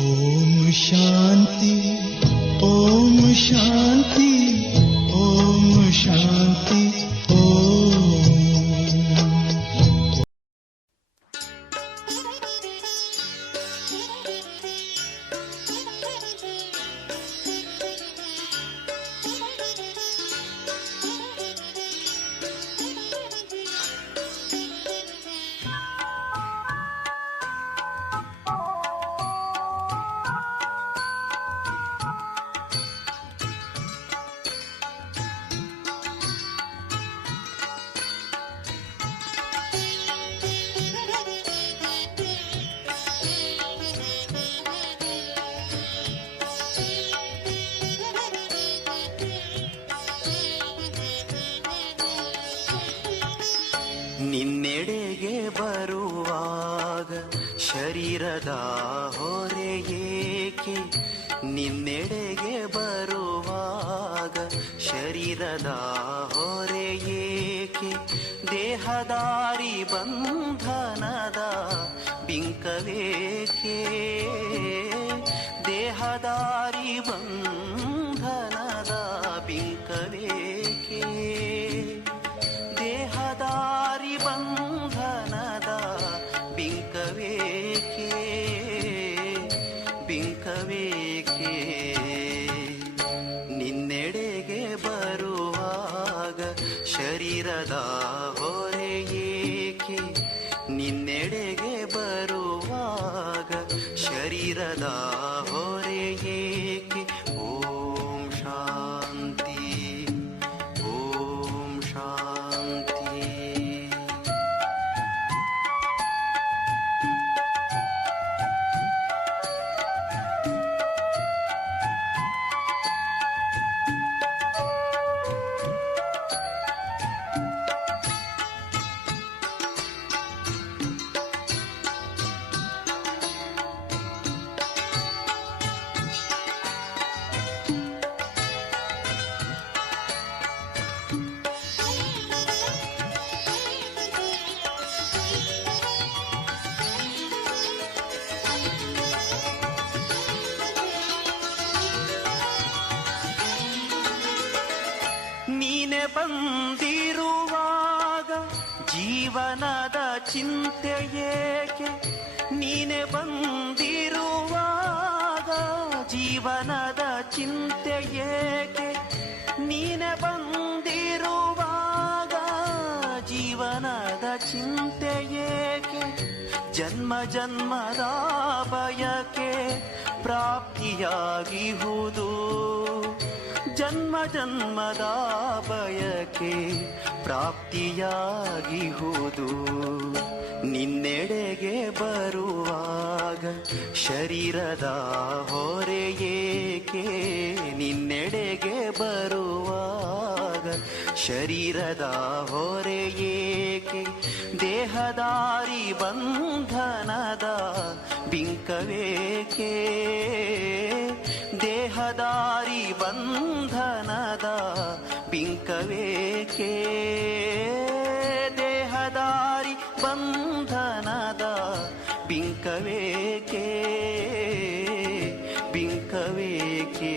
ಓಂ ಶಾಂತಿ ಓಂ ಶಾಂತಿ ಓಂ ಶಾಂತಿ ಓಂ. ನಿನ್ನೆಡೆಗೆ ಬರುವಾಗ ಶರೀರದ ಹೊರೆ ಏಕೆ? ನಿನ್ನೆಡೆಗೆ ಬರುವಾಗ ಶರೀರದ ಹೊರೆ ಏಕೆ? ದೇಹದಾರಿ ಬಂಧನದ ಬಿಂಕವೇಕೆ? ದೇಹದಾರಿ ಬಂಧನದ ಬಿಂಕವೇಕೆ? ದೇಹದಾರಿ ಬಂಧನದ ಬಿಂಕವೇಕೆ? ಬಿಂಕವೇಕೆ? ನಿನ್ನೆಡೆಗೆ ಬರುವಾಗ ಶರೀರದ ಹೊರೆ ಏಕೆ? ನಿನ್ನೆಡೆಗೆ ಬರುವಾಗ ಶರೀರದ ಹೊರೆ ಏಕೆ? ಓಂ ಶಾಂತಿ ಓಂ ಶಾಂತಿ. ನೀನೆ ಬಂದಿರುವಾಗ ಜೀವನದ ಚಿಂತೆ ಏಕೆ? ನೀನೆ ಬಂದಿರುವಾಗ ಜೀವನದ ಚಿಂತೆ ಏಕೆ? ನೀನೆ ಬಂದಿರುವಾಗ ಜೀವನದ ಚಿಂತೆ ಏಕೆ? ಜನ್ಮ ಜನ್ಮದ ಬಯಕೆ ಪ್ರಾಪ್ತಿಯಾಗಿಹುದು. ಜನ್ಮ ಜನ್ಮದ ಬಯಕೆ ಪ್ರಾಪ್ತಿಯಾಗಿಹುದು. ನಿನ್ನೆಡೆಗೆ ಬರುವಾಗ ಶರೀರದ ಹೊರೆ ಏಕೆ? ನಿನ್ನೆಡೆಗೆ ಬರುವಾಗ ಶರೀರದ ಹೊರೆ ಏಕೆ? ದೇಹದಾರಿ ಬಂಧನದ ಬಿಂಕವೇಕೆ? ದೇಹದಾರಿ ಬಂಧನದ ಬಿಂಕವೇಕೆ? ದೇಹದಾರಿ ಬಂಧನದ ಬಿಂಕವೇಕೆ? ಬಿಂಕವೇಕೆ?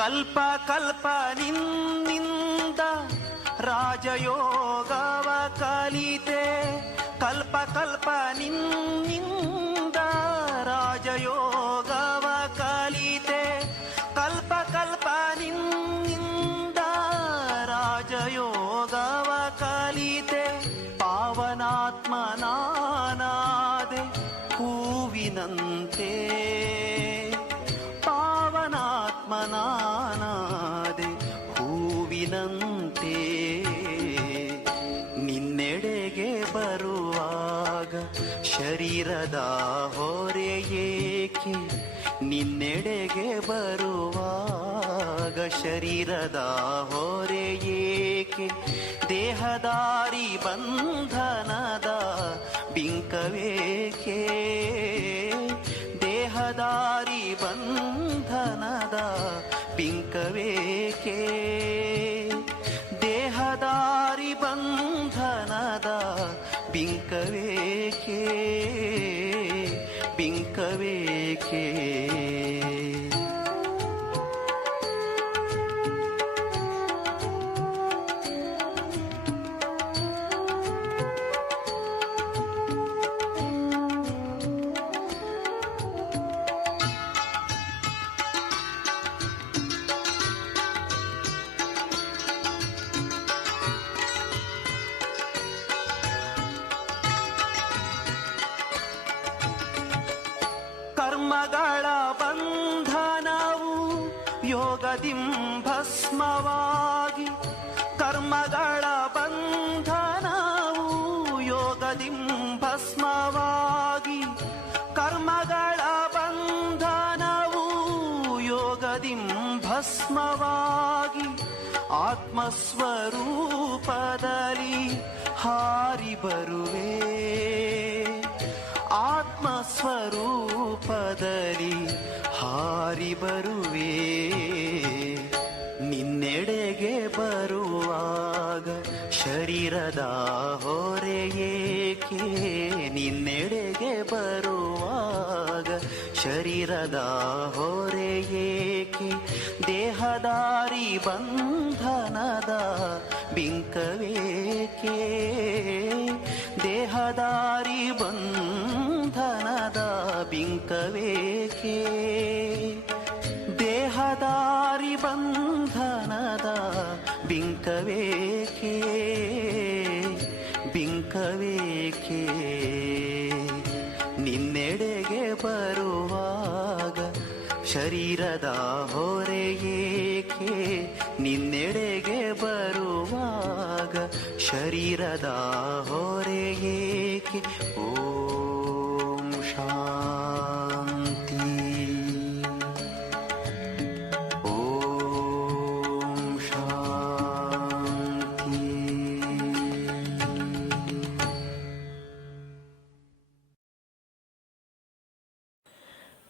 ಕಲ್ಪ ಕಲ್ಪ ನಿನ್ನಿಂದ ರಾಜಯೋಗವ ಕಲಿತೆ. ಕಲ್ಪ ಕಲ್ಪ ನಿನ್ನಿಂದ ರಾಜಯೋಗವ ಕಲಿತೆ. ಕಲ್ಪ ಕಲ್ಪ ನಿನ್ನಿಂದ ರಾಜಯೋಗವ ಕಲಿತೆ. ಪಾವನಾತ್ಮನಾದೆ ಹೂವಿನಂತೆ. ಪಾವನಾತ್ಮನಾದೆ ಹೂವಿನಂತೆ. ನಿನ್ನೆಡೆ ನಿನ್ನೆಡೆಗೆ ಬರುವಾಗ ಶರೀರದ ಹೊರೆ ಏಕೆ, ನಿನ್ನೆಡೆಗೆ ಬರುವಾಗ ಶರೀರದ ಹೊರೆ ಏಕೆ, ದೇಹದಾರಿ ಬಂಧನದ ಬಿಂಕವೇಕೆ, ದೇಹದಾರಿ ಬಂಧನದ ಬಿಂಕವೇಕೆ, ದೇಹದಾರಿ ಬಂಧನದ ಬಿಂಕವೇಕೆ, ಬಿಂಕವೇಕೆ. ಕರ್ಮಗಳ ಬಂಧನವು ಯೋಗದಿಂ ಭಸ್ಮವಾಗಿ, ಕರ್ಮಗಳ ಬಂಧನವು ಯೋಗದಿಂ ಭಸ್ಮವಾಗಿ, ಕರ್ಮಗಳ ಬಂಧನವು ಯೋಗದಿಂ ಭಸ್ಮವಾಗಿ, ಆತ್ಮಸ್ವರೂಪದಲ್ಲಿ ಹಾರಿ ಬರುವೆ, ಆತ್ಮಸ್ವರೂಪದಲ್ಲಿ ಹಾರಿ ಬರುವೆ, ನಿನ್ನೆಡೆಗೆ ಬರುವಾಗ ಶರೀರದ ಹೊರೆ ಏಕೆ, ನಿನ್ನೆಡೆಗೆ ಬರುವಾಗ ಶರೀರದ ಹೊರೆ ಏಕೆ, ದೇಹದಾರಿ ಬಂಧನದ ಬಿಂಕವೇಕೆ, ದೇಹದಾರಿ ಬಂಧನದ ಬಿಂಕವೇಕೆ, ದೇಹದಾರಿ ಬಂಧನದ ಬಿಂಕವೇಕೆ, ಬಿಂಕವೇಕೆ, ನಿನ್ನೆಡೆಗೆ ಬರುವಾಗ ಶರೀರದ ಹೊರೆ ಏಕೆ, ನಿನ್ನೆಡೆಗೆ ಬರುವಾಗ ಶರೀರದ ಹೊರೆ ಏಕೆ. ಓಂ ಶಾಂತಿ, ಓಂ ಶಾಂತಿ.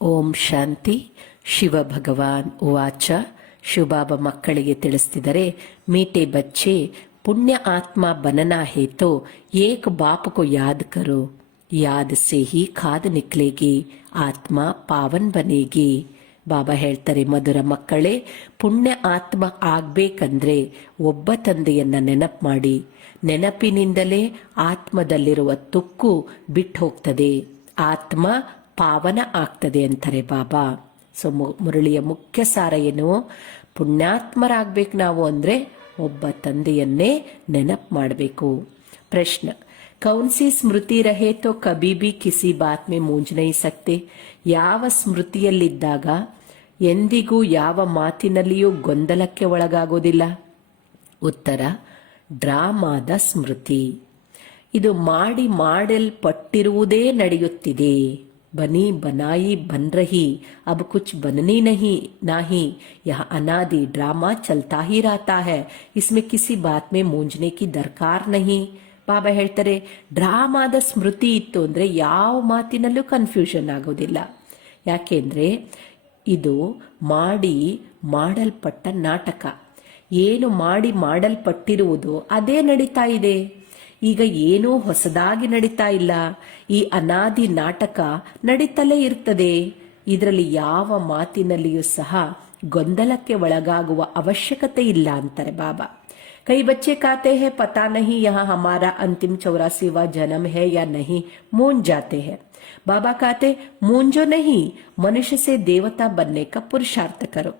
ಓಂ ಶಾಂತಿ. ಶಿವ ಭಗವಾನ್ ಉವಾಚ. ಶಿವಬಾಬಾ ಮಕ್ಕಳಿಗೆ ತಿಳಿಸ್ತಿದ್ದಾರೆ, ಮೀಟೆ ಬಚ್ಚೆ पुण्य आत्मा बनना है तो एक बाप को याद करो, याद से ही खाद निकलेगी, आत्मा पावन बनेगी. ಬಾಬಾ ಹೇಳ್ತಾರೆ, ಮಧುರ ಮಕ್ಕಳೇ, ಪುಣ್ಯ ಆತ್ಮ ಆಗ್ಬೇಕಂದ್ರೆ ಒಬ್ಬ ತಂದೆಯನ್ನ ನೆನಪು ಮಾಡಿ. ನೆನಪಿನಿಂದಲೇ ಆತ್ಮದಲ್ಲಿರುವ ತುಕ್ಕು ಬಿಟ್ಟು ಹೋಗ್ತದೆ, ಆತ್ಮ ಪಾವನ ಆಗ್ತದೆ ಅಂತಾರೆ ಬಾಬಾ. ಸೊ ಮುರಳಿಯ ಮುಖ್ಯ ಸಾರ ಏನು? ಪುಣ್ಯಾತ್ಮರಾಗ್ಬೇಕು ನಾವು ಅಂದ್ರೆ ಒಬ್ಬ ತಂದೆಯನ್ನೇ ನೆನಪು ಮಾಡಬೇಕು. ಪ್ರಶ್ನ, ಕೌನ್ಸಿ ಸ್ಮೃತಿ ರಹೆ ತೋ ಕಭಿ ಭಿ ಕಿಸಿ ಬಾತ್ ಮೇ ಮೂಂಜ್ ನಹೀ ಸಕ್ತೆ. ಯಾವ ಸ್ಮೃತಿಯಲ್ಲಿದ್ದಾಗ ಎಂದಿಗೂ ಯಾವ ಮಾತಿನಲ್ಲಿಯೂ ಗೊಂದಲಕ್ಕೆ ಒಳಗಾಗೋದಿಲ್ಲ? ಉತ್ತರ, ಡ್ರಾಮಾದ ಸ್ಮೃತಿ. ಇದು ಮಾಡಲ್ಪಟ್ಟಿರುವುದೇ ನಡೆಯುತ್ತಿದೆ. बनी बनाई बन रही, अब कुछ बननी नहीं नाही, यह अनादि ड्रामा चलता ही रहता है, इसमें किसी बात में मूंझने की दरकार नहीं. ಬಾಬಾ ಹೇಳ್ತಾರೆ, ಡ್ರಾಮಾದ ಸ್ಮೃತಿ ಇತ್ತು ಅಂದ್ರೆ ಯಾವ ಮಾತಿನಲ್ಲೂ ಕನ್ಫ್ಯೂಷನ್ ಆಗೋದಿಲ್ಲ. ಯಾಕೆಂದ್ರೆ ಇದು ಮಾಡಲ್ಪಟ್ಟ ನಾಟಕ. ಏನು ಮಾಡಲ್ಪಟ್ಟಿರುವುದು ಅದೇ ನಡೀತಾ ಇದೆ. ಈಗ ಏನೂ ಹೊಸದಾಗಿ ನಡೀತಾ ಇಲ್ಲ. ಈ ಅನಾದಿ ನಾಟಕ ನಡೀತಲೇ ಇರ್ತದೆ. ಇದರಲ್ಲಿ ಯಾವ ಮಾತಿನಲ್ಲಿಯೂ ಸಹ ಗೊಂದಲಕ್ಕೆ ಒಳಗಾಗುವ ಅವಶ್ಯಕತೆ ಇಲ್ಲ ಅಂತಾರೆ ಬಾಬಾ. ಕೈ ಬಚ್ಚೆ ಕಾತೆ ಹೇ ಪತಾ ನಹಿ ಯಹಾ ಹಮಾರಾ ಅಂತಿಮ 84ವಾं जन्म है या नहीं, मूंझ जाते हैं. बाबा कहते, मूंझो नहीं, मनुष्य से देवता बनने का पुरुषार्थ करो.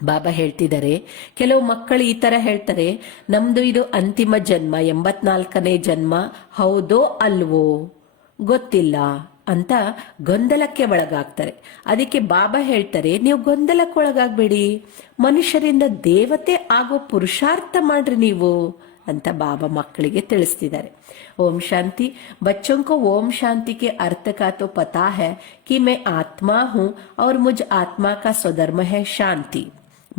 ಬಾಬಾ ಹೇಳ್ತಿದ್ದಾರೆ, ಕೆಲವು ಮಕ್ಕಳು ಈ ತರ ಹೇಳ್ತಾರೆ, ನಮ್ದು ಇದು ಅಂತಿಮ ಜನ್ಮ, 84ನೇ ಜನ್ಮ, ಹೌದೋ ಅಲ್ವೋ ಗೊತ್ತಿಲ್ಲ ಅಂತ ಗೊಂದಲಕ್ಕೆ ಒಳಗಾಗ್ತಾರೆ. ಅದಕ್ಕೆ ಬಾಬಾ ಹೇಳ್ತಾರೆ, ನೀವು ಗೊಂದಲಕ್ಕೆ ಒಳಗಾಗ್ಬೇಡಿ, ಮನುಷ್ಯರಿಂದ ದೇವತೆ ಆಗೋ ಪುರುಷಾರ್ಥ ಮಾಡ್ರಿ ನೀವು ಅಂತ ಬಾಬಾ ಮಕ್ಕಳಿಗೆ ತಿಳಿಸ್ತಿದ್ದಾರೆ. ओम शांति. बच्चों को ओम शांति के अर्थ का तो पता है कि मैं आत्मा हूँ और मुझ आत्मा का स्वधर्म है शांति.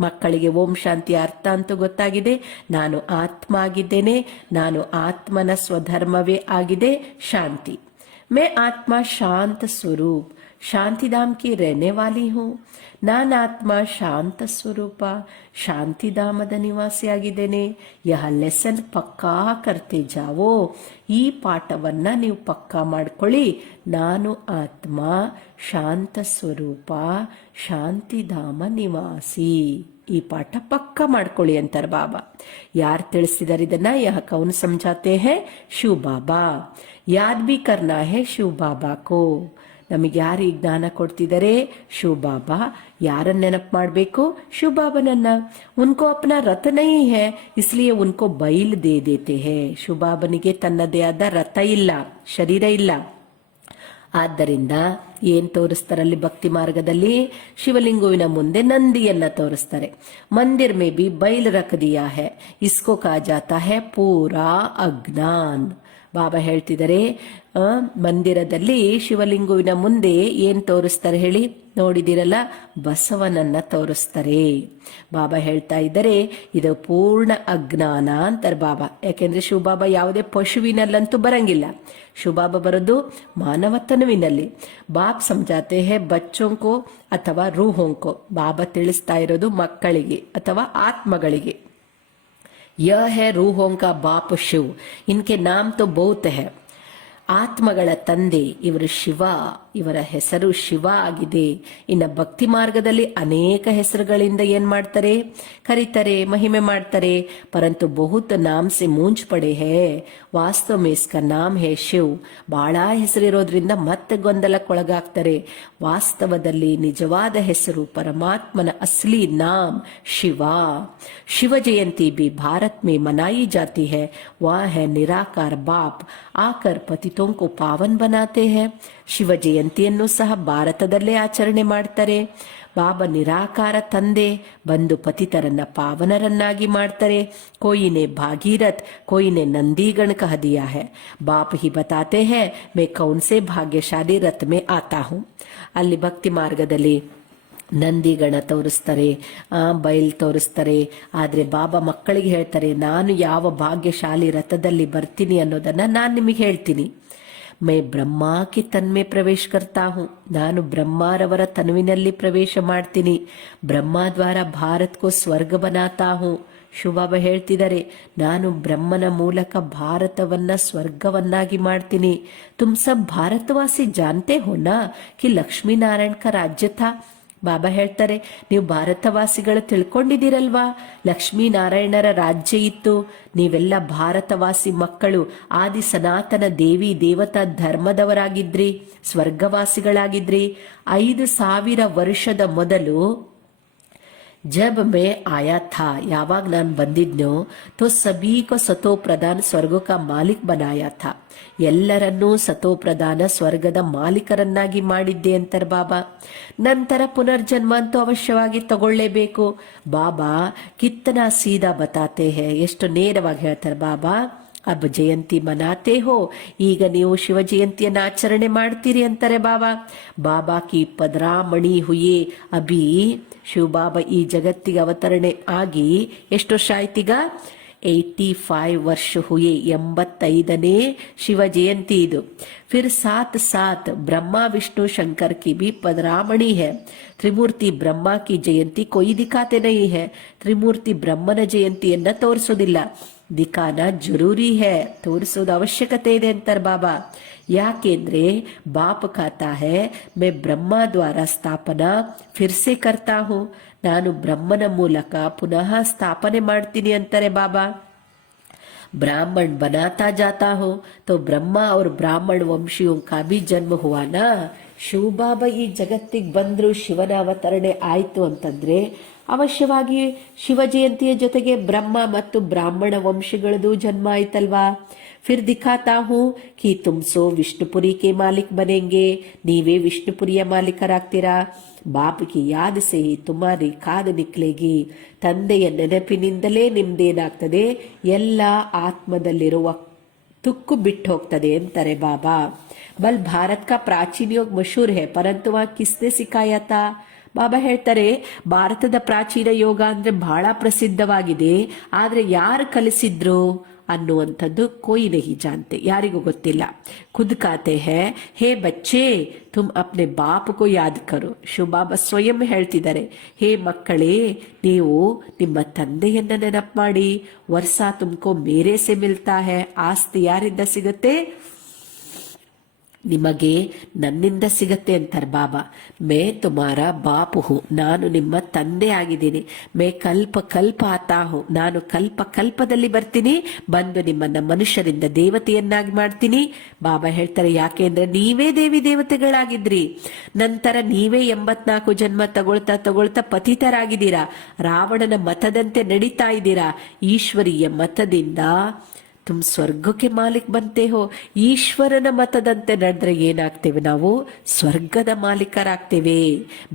ಮಕ್ಕಳಿಗೆ ಓಂ ಶಾಂತಿಯ ಅರ್ಥ ಅಂತೂ ಗೊತ್ತಾಗಿದೆ. ನಾನು ಆತ್ಮ ಆಗಿದ್ದೇನೆ, ನಾನು ಆತ್ಮನ ಸ್ವಧರ್ಮವೇ ಆಗಿದೆ ಶಾಂತಿ. मैं आत्मा शांत स्वरूप शांतिधाम की रहने वाली हूँ. ನಾನು ಆತ್ಮ ಶಾಂತ ಸ್ವರೂಪ ಶಾಂತಿಧಾಮದ ನಿವಾಸಿಯಾಗಿದ್ದೇನೆ. ಯಹ ಲೆಸನ್ ಪಕ್ಕಾ ಕರ್ತೆ ಜಾವೋ. ಈ ಪಾಠವನ್ನ ನೀವು ಪಕ್ಕಾ ಮಾಡ್ಕೊಳ್ಳಿ. ನಾನು ಆತ್ಮ ಶಾಂತ ಸ್ವರೂಪ ಶಾಂತಿಧಾಮ ನಿವಾಸಿ. ಈ ಪಾಠ ಪಕ್ಕಾ ಮಾಡ್ಕೊಳ್ಳಿ ಅಂತಾರೆ ಬಾಬಾ. ಯಾರು ತಿಳಿಸಿದಾರೆ ಇದನ್ನ? ಯಹ ಕೌನ್ ಸಮझाते हैं? ಶಿವ ಬಾಬಾ. ಯಾದ್ ಬಿ ಕರ್ನಾ ಹೇ ಶಿವ ಬಾಬಾ ಕೋ. ನಮಗೆ ಯಾರು ಈ ಜ್ಞಾನ ಕೊಡ್ತಿದ್ದಾರೆ? ಶಿವ ಬಾಬಾ. ಯಾರನ್ನ ನೆನಪು ಮಾಡಬೇಕು? ಶಿವ ಬಾಬನನ್ನ. ಉನ್ಕೋ ಅಪ್ನಾ ರಥ ನಹೀ ಹೈ, ಇಸ್ಲಿಯೇ ಉನ್ಕೋ ಬೈಲ್ ದೇ ದೇತೆ ಹೈ. ಶಿವ ಬಾಬನಿಗೆ ತನ್ನದೇ ಆದ ರಥ ಇಲ್ಲ, ಶರೀರ ಇಲ್ಲ. ಆದ್ದರಿಂದ ಏನ್ ತೋರಿಸ್ತಾರಲ್ಲಿ ಭಕ್ತಿ ಮಾರ್ಗದಲ್ಲಿ? ಶಿವಲಿಂಗುವಿನ ಮುಂದೆ ನಂದಿಯನ್ನ ತೋರಿಸ್ತಾರೆ. ಮಂದಿರ್ ಮೇ ಬಿ ಬೈಲ್ ರಖ ದಿಯಾ ಹೈ, ಇಸ್ಕೋ ಕಹಾ ಜಾತಾ ಹೈ ಪೂರಾ ಅಜ್ಞಾನ್. ಬಾಬಾ ಹೇಳ್ತಿದ್ದಾರೆ, ಮಂದಿರದಲ್ಲಿ ಶಿವಲಿಂಗುವಿನ ಮುಂದೆ ಏನ್ ತೋರಿಸ್ತಾರೆ ಹೇಳಿ? ನೋಡಿದಿರಲ್ಲ, ಬಸವನನ್ನ ತೋರಿಸ್ತಾರೆ. ಬಾಬಾ ಹೇಳ್ತಾ ಇದ್ದಾರೆ ಇದು ಪೂರ್ಣ ಅಜ್ಞಾನ ಅಂತಾರೆ ಬಾಬಾ. ಯಾಕೆಂದ್ರೆ ಶಿವಬಾಬಾ ಯಾವುದೇ ಪಶುವಿನಲ್ಲಂತೂ ಬರಂಗಿಲ್ಲ. ಶಿವಬಾಬಾ ಬರೋದು ಮಾನವ ತನುವಿನಲ್ಲಿ. ಬಾಪ್ ಸಮझाते हैं बच्चों को ಅಥವಾ ರೂಹೋं को. ಬಾಬಾ ತಿಳಿಸ್ತಾ ಇರೋದು ಮಕ್ಕಳಿಗೆ ಅಥವಾ ಆತ್ಮಗಳಿಗೆ. यह है रूहों का बाप शिव. इनके नाम तो बहुत है. ಆತ್ಮಗಳ ತಂದೆ ಇವರು ಶಿವ. ಇವರ ಹೆಸರು ಶಿವ ಆಗಿದೆ. ಇನ್ನು ಭಕ್ತಿ ಮಾರ್ಗದಲ್ಲಿ ಅನೇಕ ಹೆಸರುಗಳಿಂದ ಏನ್ ಮಾಡ್ತಾರೆ? ಕರೀತಾರೆ, ಮಹಿಮೆ ಮಾಡ್ತಾರೆ. ಪರಂತು ಬಹುತ್ ನಾಮ್ ಸೆ ಮೂಂಜ್ ಪಡೆ ಹೇ. ವಾಸ್ತವ ಮೇ ಇಸ್ಕಾ ನಾಮ್ ಹೇ ಶಿವ್. ಬಹಳ ಹೆಸರಿರೋದ್ರಿಂದ ಮತ್ತೆ ಗೊಂದಲಕ್ಕೊಳಗಾಗ್ತಾರೆ. ವಾಸ್ತವದಲ್ಲಿ ನಿಜವಾದ ಹೆಸರು ಪರಮಾತ್ಮನ ಅಸಲಿ ನಾಮ್ ಶಿವ. ಶಿವ ಜಯಂತಿ ಬಿ ಭಾರತ್ ಮೇ ಮನಾಯಿ ಜಾತಿ ಹೈ. ವಾ ಹೈ ನಿರಾಕಾರ ಬಾಪ್ ಆಕರ್ ಪತಿತೋಂ ಕೋ ಪಾವನ್ ಬನಾತೆ ಹೈ. ಶಿವ ಜಯಂತಿಯನ್ನು ಸಹ ಭಾರತದಲ್ಲೇ ಆಚರಣೆ ಮಾಡ್ತಾರೆ. ಬಾಬಾ ನಿರಾಕಾರ ತಂದೆ ಬಂದು ಪತಿತರನ್ನ ಪಾವನರನ್ನಾಗಿ ಮಾಡ್ತಾರೆ. ಕೋಯಿನೆ ಭಾಗೀರಥ್ ಕೋಯಿನೆ ನಂದಿಗಣ ಕಹ ದಿಯಾ ಹೈ. ಬಾಪ್ ಹಿ ಬತಾತೆ ಹೈ ಮೈ ಕೌನ್ ಸೆ ಭಾಗ್ಯಶಾಲಿ ರಥ್ ಮೇ ಆತಾ ಹೂಂ. ಅಲ್ಲಿ ಭಕ್ತಿ ಮಾರ್ಗದಲ್ಲಿ ನಂದಿಗಣ ತೋರಿಸ್ತಾರೆ, ಬೈಲ್ ತೋರಿಸ್ತಾರೆ. ಆದ್ರೆ ಬಾಬಾ ಮಕ್ಕಳಿಗೆ ಹೇಳ್ತಾರೆ, ನಾನು ಯಾವ ಭಾಗ್ಯಶಾಲಿ ರಥದಲ್ಲಿ ಬರ್ತೀನಿ ಅನ್ನೋದನ್ನ ನಾನು ನಿಮಗೆ ಹೇಳ್ತೀನಿ. ಮೈ ಬ್ರಹ್ಮಾಕಿ ತನ್ಮೆ ಪ್ರವೇಶ ಕರ್ತಾ ಹೂಂ. ನಾನು ಬ್ರಹ್ಮಾರವರ ತನುವಿನಲ್ಲಿ ಪ್ರವೇಶ ಮಾಡ್ತೀನಿ. ಬ್ರಹ್ಮ ದ್ವಾರ ಭಾರತ್ ಕೋ ಸ್ವರ್ಗ ಬನಾತಾ ಹೂಂ. ಶಿವಬಾಬಾ ಹೇಳ್ತಿದ್ದಾರೆ, ನಾನು ಬ್ರಹ್ಮನ ಮೂಲಕ ಭಾರತವನ್ನ ಸ್ವರ್ಗವನ್ನಾಗಿ ಮಾಡ್ತೀನಿ. ತುಮ್ ಸಬ್ ಭಾರತವಾಸಿ ಜಾನ್ತೆ ಹೋ ನಾ ಕಿ ಲಕ್ಷ್ಮೀನಾರಾಯಣ ಕ ರಾಜ್ಯ ಥಾ. ಬಾಬಾ ಹೇಳ್ತಾರೆ, ನೀವು ಭಾರತವಾಸಿಗಳು ತಿಳ್ಕೊಂಡಿದ್ದೀರಲ್ವಾ, ಲಕ್ಷ್ಮೀನಾರಾಯಣರ ರಾಜ್ಯ ಇತ್ತು. ನೀವೆಲ್ಲ ಭಾರತವಾಸಿ ಮಕ್ಕಳು ಆದಿ ಸನಾತನ ದೇವಿ ದೇವತಾ ಧರ್ಮದವರಾಗಿದ್ರಿ, ಸ್ವರ್ಗವಾಸಿಗಳಾಗಿದ್ರಿ. 5000 ವರ್ಷದ ಮೊದಲು जब मैं आया था, ಯಾವಾಗ ನಾನು ಬಂದಿದ್ನೋ, तो सभी को सतो प्रधान स्वर्ग का मालिक बनाया था. ಎಲ್ಲರನ್ನೂ ಸತೋ ಪ್ರಧಾನ ಸ್ವರ್ಗದ ಮಾಲೀಕರನ್ನಾಗಿ ಮಾಡಿದ್ದೆ ಅಂತಾರೆ ಬಾಬಾ. ನಂತರ ಪುನರ್ಜನ್ಮ ಅಂತೂ ಅವಶ್ಯವಾಗಿ ತಗೊಳ್ಳೇಬೇಕು. ಬಾಬಾ ಕಿತ್ತನಾ ಸೀದಾ ಬತಾತೆ ಹೇ. ಎಷ್ಟು ನೇರವಾಗಿ ಹೇಳ್ತಾರೆ ಬಾಬಾ. ಅಬ್ ಜಯಂತಿ ಮನಾತೆ ಹೋ. ಈಗ ನೀವು ಶಿವ ಜಯಂತಿಯನ್ನ ಆಚರಣೆ ಮಾಡ್ತೀರಿ ಅಂತಾರೆ ಬಾಬಾ. ಬಾಬಾ ಕಿ ಪದರಾಮಣಿ ಹುಯೇ ಅಭಿ. ಶಿವ ಬಾಬಾ ಈ ಜಗತ್ತಿಗೆ ಅವತರಣೆ ಆಗಿ ಎಷ್ಟು ವರ್ಷ ಆಯ್ತೀಗ? 85 ವರ್ಷ ಹುಯೇ. 85ನೇ ಶಿವ ಜಯಂತಿ ಇದು. फिर साथ साथ ब्रह्मा विष्णु शंकर की भी पदरामणि है. त्रिमूर्ति ब्रह्मा की जयंती कोई दिखाते नहीं है. त्रिमूर्ति ब्रह्मನ ಜಯಂತಿಯನ್ನ ತೋರಿಸೋದಿಲ್ಲ. ದಿಖಾನ ಜರೂರಿ ಹೈ. ತೋರಿಸೋದು ಅವಶ್ಯಕತೆ ಇದೆ ಅಂತಾರೆ ಬಾಬಾ. ಯಾಕೆಂದ್ರೆ ಬಾಪ್ ಖಾತಾ ಹೈ ಮೈ ಬ್ರಹ್ಮ ದ್ವಾರ ಸ್ಥಾಪನಾ ಫಿರ್ ಸೆ ಕರ್ತಾ ಹೂಂ. ನಾನು ಬ್ರಹ್ಮನ ಮೂಲಕ ಪುನಃ ಸ್ಥಾಪನೆ ಮಾಡ್ತೀನಿ ಅಂತಾರೆ ಬಾಬಾ. ब्राह्मण बनाता जाता हो तो ब्रह्मा और ब्राह्मण वंशियों का भी जन्म हुआ ना. ಶಿವಬಾಬಾ ಈ ಜಗತ್ತಿಗೆ ಬಂದ್ರು, ಶಿವನ ಅವತರಣೆ ಆಯ್ತು ಅಂತಂದ್ರೆ ಅವಶ್ಯವಾಗಿ ಶಿವ ಜಯಂತಿಯ ಜೊತೆಗೆ ಬ್ರಹ್ಮ ಮತ್ತು ಬ್ರಾಹ್ಮಣ ವಂಶಗಳದು ಜನ್ಮ ಆಯ್ತಲ್ವಾ. फिर दिखाता हूँ कि तुम सो ವಿಷ್ಣುಪುರಿ के मालिक बनेंगे, ನೀವೇ ವಿಷ್ಣುಪುರಿಯ ಮಾಲೀಕರಾಗ್ತೀರಾ. ಬಾಪ್ ಕಿ ಯಾದ್ ಸೆ ಹಿ ತುಮಾರಿ ಖಾದ್ ನಿಕ್ಲೇಗಿ. ತಂದೆಯ ನೆನಪಿನಿಂದಲೇ ನಿಮ್ದೇನಾಗ್ತದೆ, ಎಲ್ಲ ಆತ್ಮದಲ್ಲಿರುವ ತುಕ್ಕು ಬಿಟ್ಟು ಹೋಗ್ತದೆ ಅಂತಾರೆ ಬಾಬಾ. ಬಲ್ ಭಾರತ್ ಕಾ ಪ್ರಾಚೀನ ಯೋಗ ಮಶೂರ್ ಹೈ, ಪರಂತು ವಾ ಕಿಸ್ನೆ ಸಿಖಾಯ ತಾ. ಬಾಬಾ ಹೇಳ್ತಾರೆ, ಭಾರತದ ಪ್ರಾಚೀನ ಯೋಗ ಅಂದ್ರೆ ಬಹಳ ಪ್ರಸಿದ್ಧವಾಗಿದೆ, ಆದ್ರೆ ಯಾರು ಕಲಿಸಿದ್ರು ಅನ್ನುವಂಥದ್ದು ಕೋಯಿ ನಹಿ ಜಾನ್ತೆ, ಯಾರಿಗೂ ಗೊತ್ತಿಲ್ಲ. ಖುದ್ ಕಾತೆ ಹೇ, ಹೇ ಬಚ್ಚೆ ತುಮ್ ಅಪ್ನೆ ಬಾಪ್ ಕೋ ಯಾದ್ ಕರೋ. ಶಿವಬಾಬಾ ಸ್ವಯಂ ಹೇಳ್ತಿದ್ದಾರೆ, ಹೇ ಮಕ್ಕಳೇ, ನೀವು ನಿಮ್ಮ ತಂದೆಯನ್ನ ನೆನಪು ಮಾಡಿ. ವರ್ಷ ತುಮ್ಕೋ ಮೇರೆ ಸೆ ಮಿಲ್ತಾ ಹೇ, ಆಸ್ತಿ ಯಾರಿಂದ ಸಿಗತ್ತೆ, ನಿಮಗೆ ನನ್ನಿಂದ ಸಿಗತ್ತೆ ಅಂತಾರೆ ಬಾಬಾ. ಮೇ ತುಮಾರ ಬಾಪು ಹೂ, ನಾನು ನಿಮ್ಮ ತಂದೆ ಆಗಿದ್ದೀನಿ. ಮೇ ಕಲ್ಪ ಕಲ್ಪ ಆತಾ ಹೂ, ನಾನು ಕಲ್ಪ ಕಲ್ಪದಲ್ಲಿ ಬರ್ತೀನಿ, ಬಂದು ನಿಮ್ಮನ್ನ ಮನುಷ್ಯರಿಂದ ದೇವತೆಯನ್ನಾಗಿ ಮಾಡ್ತೀನಿ. ಬಾಬಾ ಹೇಳ್ತಾರೆ, ಯಾಕೆ ಅಂದ್ರೆ ನೀವೇ ದೇವಿ ದೇವತೆಗಳಾಗಿದ್ರಿ, ನಂತರ ನೀವೇ 84 ಜನ್ಮ ತಗೊಳ್ತಾ ಪತಿತರಾಗಿದ್ದೀರಾ. ರಾವಣನ ಮತದಂತೆ ನಡೀತಾ ಇದ್ದೀರಾ. ಈಶ್ವರೀಯ ಮತದಿಂದ ತುಮ್ ಸ್ವರ್ಗಕ್ಕೆ ಮಾಲಿಕ್ ಬಂತೆ ಹೋ. ಈಶ್ವರನ ಮತದಂತೆ ನಡೆದ್ರೆ ಏನಾಗ್ತೇವೆ ನಾವು, ಸ್ವರ್ಗದ ಮಾಲೀಕರಾಗ್ತೇವೆ.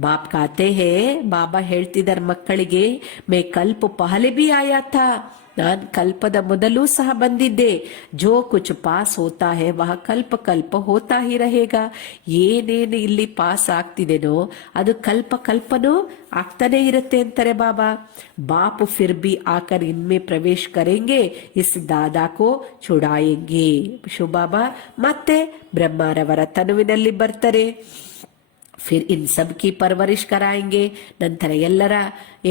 ಬಾಪ್ ಕಾತೆ ಹೇ, ಬಾಬಾ ಹೇಳ್ತಿದ್ದಾರೆ ಮಕ್ಕಳಿಗೆ, ಮೇ ಕಲ್ಪ ಪಹಲೆ ಬಿ ಆಯಾ ಥಾ, ನಾನ್ ಕಲ್ಪದ ಮೊದಲು ಸಹ ಬಂದಿದ್ದೆ. ಜೋ ಕುಚ್ ಪಾಸ್ ಹೋತಾ ಹೇ ವಹ ಕಲ್ಪ ಕಲ್ಪ ಹೋತಾ ಹಿ ರಹೇಗಾ. ಏನೇನು ಇಲ್ಲಿ ಪಾಸ್ ಆಗ್ತಿದೆನೋ ಅದು ಕಲ್ಪ ಕಲ್ಪನೂ ಆಗ್ತಾನೆ ಇರುತ್ತೆ ಅಂತಾರೆ ಬಾಬಾ. ಬಾಪ್ ಫಿರ್ ಬಿ ಆಕರ್ ಇನ್ಮೆ ಪ್ರವೇಶ ಕರೆಂಗೆ, ಇಸ್ ದಾದಾ ಕೋ ಚುಡಾಯೆಂಗೆ. ಶಿವಬಾಬಾ ಮತ್ತೆ ಬ್ರಹ್ಮಾರವರ ತನುವಿನಲ್ಲಿ ಬರ್ತಾರೆ. ಫಿರ್ ಇನ್ ಸಬ್ ಕಿ ಪರ್ವರಿಶ್ ಕರಾಯಂಗೆ, ನಂತರ ಎಲ್ಲರ